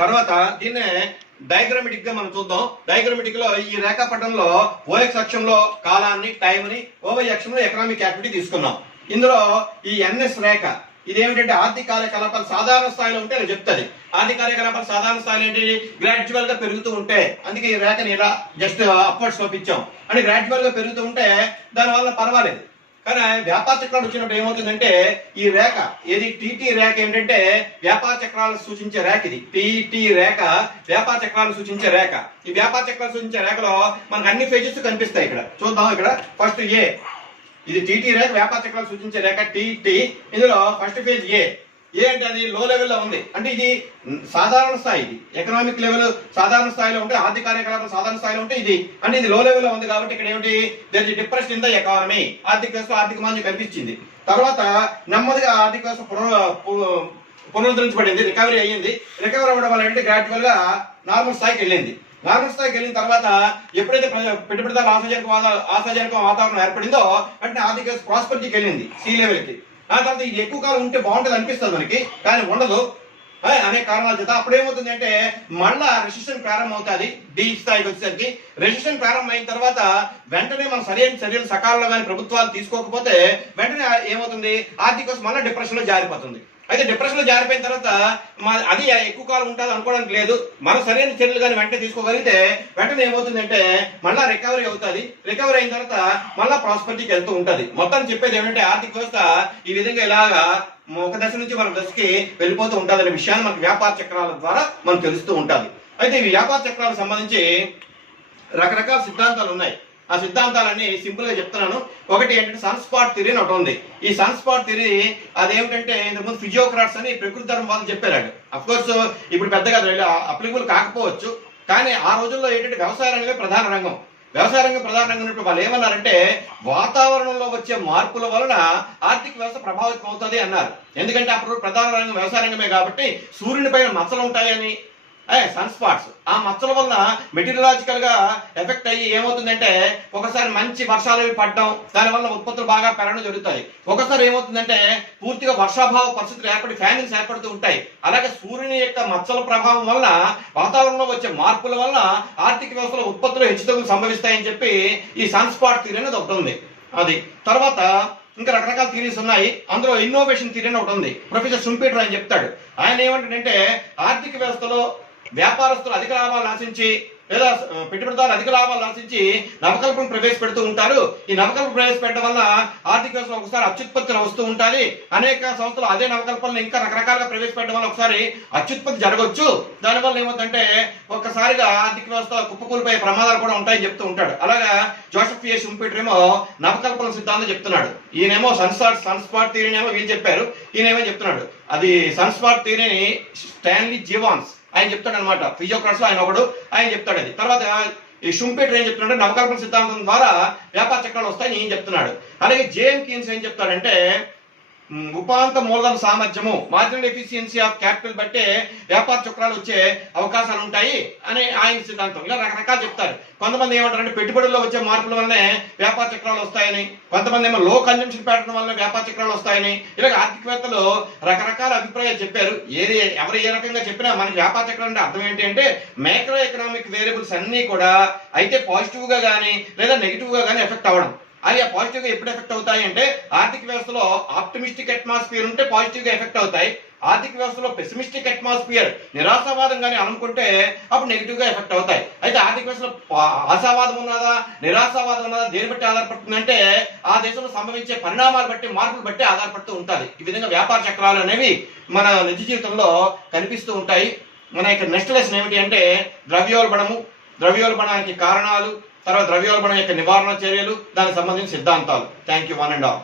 తర్వాత దీన్నే డయాగ్రామెటిక్ గా మనం చూద్దాం. డయాగ్రామెటిక్ లో ఈ రేఖాపటంలో ఓఎక్స్ అక్షంలో కాలాన్ని, టైం ని, ఓవై అక్షంలో ఎకనామిక్ యాక్టివిటీ తీసుకున్నాం. ఇందులో ఈ ఎన్ఎస్ రేఖ ఇదేమిటంటే ఆర్థిక కార్యకలాపాలు సాధారణ స్థాయిలో ఉంటే నేను చెప్తాది. ఆర్థిక కార్యకలాపాలు సాధారణ స్థాయిలో ఏంటి, గ్రాడ్యువల్ గా పెరుగుతూ ఉంటే, అందుకే ఈ రేఖని ఇలా జస్ట్ అప్వర్డ్స్ లో ఇచ్చాం. అంటే గ్రాడ్యువల్ గా పెరుగుతూ ఉంటే దానివల్ల పర్వాలేదు. కానీ వ్యాపార చక్రాలు వచ్చినప్పుడు ఏమవుతుందంటే ఈ రేఖ ఏది టీటీ రేఖ ఏంటంటే వ్యాపార చక్రాలను సూచించే రేఖ. ఇది టీటీ రేఖ వ్యాపార చక్రాలను సూచించే రేఖ. ఈ వ్యాపార చక్రాలు సూచించే రేఖలో మనకు అన్ని ఫేజెస్ కనిపిస్తాయి. ఇక్కడ చూద్దాం. ఇక్కడ ఫస్ట్ ఏ, ఇది టీటీ రేఖ వ్యాపార చక్రాలు సూచించే రేఖ టీటీ. ఇందులో ఫస్ట్ ఫేజ్ ఏ. ఏ అంటే అది లో లెవెల్లో ఉంది, అంటే ఇది సాధారణ స్థాయి. ఇది ఎకనామిక్ లెవెల్ సాధారణ స్థాయిలో ఉంటే, ఆర్థిక కార్యకలాపాలు సాధారణ స్థాయిలో ఉంటే ఇది అంటే ఇది లో లెవెల్లో ఉంది. కాబట్టి ఇక్కడ ఏమిటి, there is depression in the economy, ఆర్థిక వ్యవస్థ ఆర్థిక మాంద్యం కనిపించింది. తర్వాత నెమ్మదిగా ఆర్థిక వ్యవస్థ పునరుద్ధరించబడింది, రికవరీ అయ్యింది. రికవరీ అవ్వడం వల్ల ఏంటంటే గ్రాడ్యువల్ గా నార్మల్ స్థాయికి వెళ్ళింది. నార్మల్ స్థాయికి వెళ్ళిన తర్వాత ఎప్పుడైతే పెట్టుబడిదారులు ఆశాజనక వాతావరణం ఏర్పడిందో వెంటనే ఆర్థిక వ్యవస్థ ప్రాస్పరిటీకి వెళ్ళింది, సీ లెవెల్ కి. ఆ తర్వాత ఇది ఎక్కువ కాలం ఉంటే బాగుంటుంది అనిపిస్తుంది మనకి, కానీ ఉండదు అనేక కారణాల చేత. అప్పుడు ఏమవుతుంది అంటే మళ్ళా రెసిషన్ ప్రారంభం అవుతుంది. డి స్థాయికి వచ్చేసరికి రెసిషన్ ప్రారంభం అయిన తర్వాత వెంటనే మనం సరైన చర్యలు సకాలంలో కానీ ప్రభుత్వాలు తీసుకోకపోతే వెంటనే ఏమవుతుంది, ఆర్థిక వ్యవస్థ మళ్ళీ డిప్రెషన్ లో జారిపోతుంది. అయితే డిప్రెషన్ లో జారిపోయిన తర్వాత అది ఎక్కువ కాలం ఉంటుంది అనుకోవడానికి లేదు. మనం సరైన చర్యలు కానీ వెంటనే తీసుకోగలిగితే వెంటనే ఏమవుతుందంటే మళ్ళా రికవరీ అవుతుంది. రికవరీ అయిన తర్వాత మళ్ళా ప్రాస్పరిటీకి వెళ్తూ ఉంటది. మొత్తం చెప్పేది ఏమంటే ఆర్థిక వ్యవస్థ ఈ విధంగా ఇలాగా ఒక దశ నుంచి మరొక దశకి వెళ్ళిపోతూ ఉంటుంది అనే విషయాన్ని మనకు వ్యాపార చక్రాల ద్వారా మనకు తెలుస్తూ ఉంటుంది. అయితే ఈ వ్యాపార చక్రాలకు సంబంధించి రకరకాల సిద్ధాంతాలు ఉన్నాయి. ఆ సిద్ధాంతాలన్నీ సింపుల్ గా చెప్తున్నాను. ఒకటి ఏంటంటే సన్ స్పాట్ థియరీ అని ఒకటి ఉంది. ఈ సన్ స్పాట్ థియరీ అదేమిటంటే ఇంతకుముందు ఫిజియోక్రాట్స్ అని ప్రకృతి ధర్మం వాళ్ళు చెప్పారు. అఫ్ కోర్స్ ఇప్పుడు పెద్దగా అప్లికబుల్ కాకపోవచ్చు, కానీ ఆ రోజుల్లో ఏంటంటే వ్యవసాయ రంగమే ప్రధాన రంగం. వ్యవసాయ రంగం ప్రధాన రంగం ఉన్నప్పుడు వాళ్ళు ఏమన్నారంటే వాతావరణంలో వచ్చే మార్పుల వలన ఆర్థిక వ్యవస్థ ప్రభావితం అవుతుంది అన్నారు. ఎందుకంటే అప్పుడు ప్రధాన రంగం వ్యవసాయ రంగమే కాబట్టి సూర్యుని పైన మచ్చలు ఉంటాయని, సన్ స్పాట్స్, ఆ మచ్చల వల్ల మెటీరియలాజికల్ గా ఎఫెక్ట్ అయ్యి ఏమవుతుందంటే ఒకసారి మంచి వర్షాలు పడడం, దానివల్ల ఉత్పత్తులు బాగా పెరగడం జరుగుతాయి. ఒకసారి ఏమవుతుందంటే పూర్తిగా వర్షాభావ పరిస్థితులు ఏర్పడి ఫ్యామిలీస్ ఏర్పడుతూ ఉంటాయి. అలాగే సూర్యుని యొక్క మచ్చల ప్రభావం వల్ల వాతావరణంలో వచ్చే మార్పుల వల్ల ఆర్థిక వ్యవస్థలో ఉత్పత్తులు హెచ్చుతగ్గులు సంభవిస్తాయని చెప్పి ఈ సన్ స్పాట్ థియరీ అనేది ఒకటి ఉంది. అది తర్వాత ఇంకా రకరకాల థియరీస్ ఉన్నాయి. అందులో ఇన్నోవేషన్ థియరీ అని ఒకటి ఉంది. ప్రొఫెసర్ షుంపీటర్ అని చెప్తాడు. ఆయన ఏమంటాడంటే ఆర్థిక వ్యవస్థలో వ్యాపారస్తులు అధిక లాభాలు ఆశించి లేదా పెట్టుబడిదారులు అధిక లాభాలు ఆశించి నవకల్పన ప్రవేశపెడుతూ ఉంటారు. ఈ నవకల్పన ప్రవేశపెట్టడం వల్ల ఆర్థిక వ్యవస్థ ఒకసారి అత్యుత్పత్తులు వస్తూ ఉంటుంది. అనేక సంస్థలు అదే నవకల్పనలు ఇంకా రకరకాలుగా ప్రవేశపెట్టడం వల్ల ఒకసారి అత్యుత్పత్తి జరగవచ్చు. దానివల్ల ఏమవుతుందంటే ఒక్కసారిగా ఆర్థిక వ్యవస్థ కుప్పకూలిపోయే ప్రమాదాలు కూడా ఉంటాయని చెప్తూ ఉంటాడు. అలాగా జోసెఫ్ ఏ షుంపీటర్ ఏమో నవకల్పన సిద్ధాంతం చెప్తున్నాడు. ఈయనేమో సన్ స్పాట్ థియరీని ఏమో వీళ్ళు చెప్పారు, ఈయనేమో చెప్తున్నాడు అది సన్ స్పాట్ థియరీని స్టాన్లీ జీవాన్స్ ఆయన చెప్తాడు అనమాట. ఫిజియోక్రాట్స్ లో ఆయన ఒకడు, ఆయన చెప్తాడు అది. తర్వాత ఈ షుంపీటర్ ఏం చెప్తున్నాడు, నవకల్పన సిద్ధాంతం ద్వారా వ్యాపార చక్రాలు వస్తాయని ఈయన చెప్తున్నాడు. అలాగే జేఎం కీన్స్ ఏం చెప్తాడంటే ఉపాంత మూలధన సామర్థ్యము మార్జినల్ ఎఫిషియన్సీ ఆఫ్ క్యాపిటల్ బట్టే వ్యాపార చక్రాలు వచ్చే అవకాశాలు ఉంటాయి అని ఆయన సిద్ధాంతం. ఇలా రకరకాలు చెప్తారు. కొంతమంది ఏమంటారంటే పెట్టుబడుల్లో వచ్చే మార్పుల వల్లనే వ్యాపార చక్రాలు వస్తాయని, కొంతమంది ఏమో లో కన్జంప్షన్ ప్యాటర్న్ వల్ల వ్యాపార చక్రాలు వస్తాయని, ఇలాగ ఆర్థికవేత్తలు రకరకాల అభిప్రాయాలు చెప్పారు. ఎవరు ఏ రకంగా చెప్పినా మనకి వ్యాపార చక్రం అంటే అర్థం ఏంటి అంటే మైక్రో ఎకనామిక్ వేరియబుల్స్ అన్ని కూడా అయితే పాజిటివ్ గా కానీ లేదా నెగిటివ్ గా కానీ ఎఫెక్ట్ అవ్వడం. అది పాజిటివ్ గా ఎప్పుడు ఎఫెక్ట్ అవుతాయి అంటే ఆర్థిక వ్యవస్థలో ఆప్టిమిస్టిక్ అట్మాస్ఫియర్ ఉంటే పాజిటివ్ గా ఎఫెక్ట్ అవుతాయి. ఆర్థిక వ్యవస్థలో పెసిమిస్టిక్ అట్మాస్ఫియర్ నిరాశావాదం కానీ అనుకుంటే అప్పుడు నెగిటివ్ గా ఎఫెక్ట్ అవుతాయి. అయితే ఆర్థిక వ్యవస్థలో ఆశావాదం ఉన్నదా నిరాశావాదం ఉన్నదా దేని బట్టి ఆధారపడుతుందంటే ఆ దేశంలో సంభవించే పరిణామాలు బట్టి మార్పులు బట్టి ఆధారపడుతూ ఉంటుంది. ఈ విధంగా వ్యాపార చక్రాలు అనేవి మన నిజ జీవితంలో కనిపిస్తూ ఉంటాయి. మన యొక్క నెక్స్ట్ లెసన్ ఏమిటి అంటే ద్రవ్యోల్బణానికి కారణాలు, తర్వాత ద్రవ్యోల్బణం యొక్క నివారణ చర్యలు, దానికి సంబంధించిన సిద్ధాంతాలు. Thank you one and all.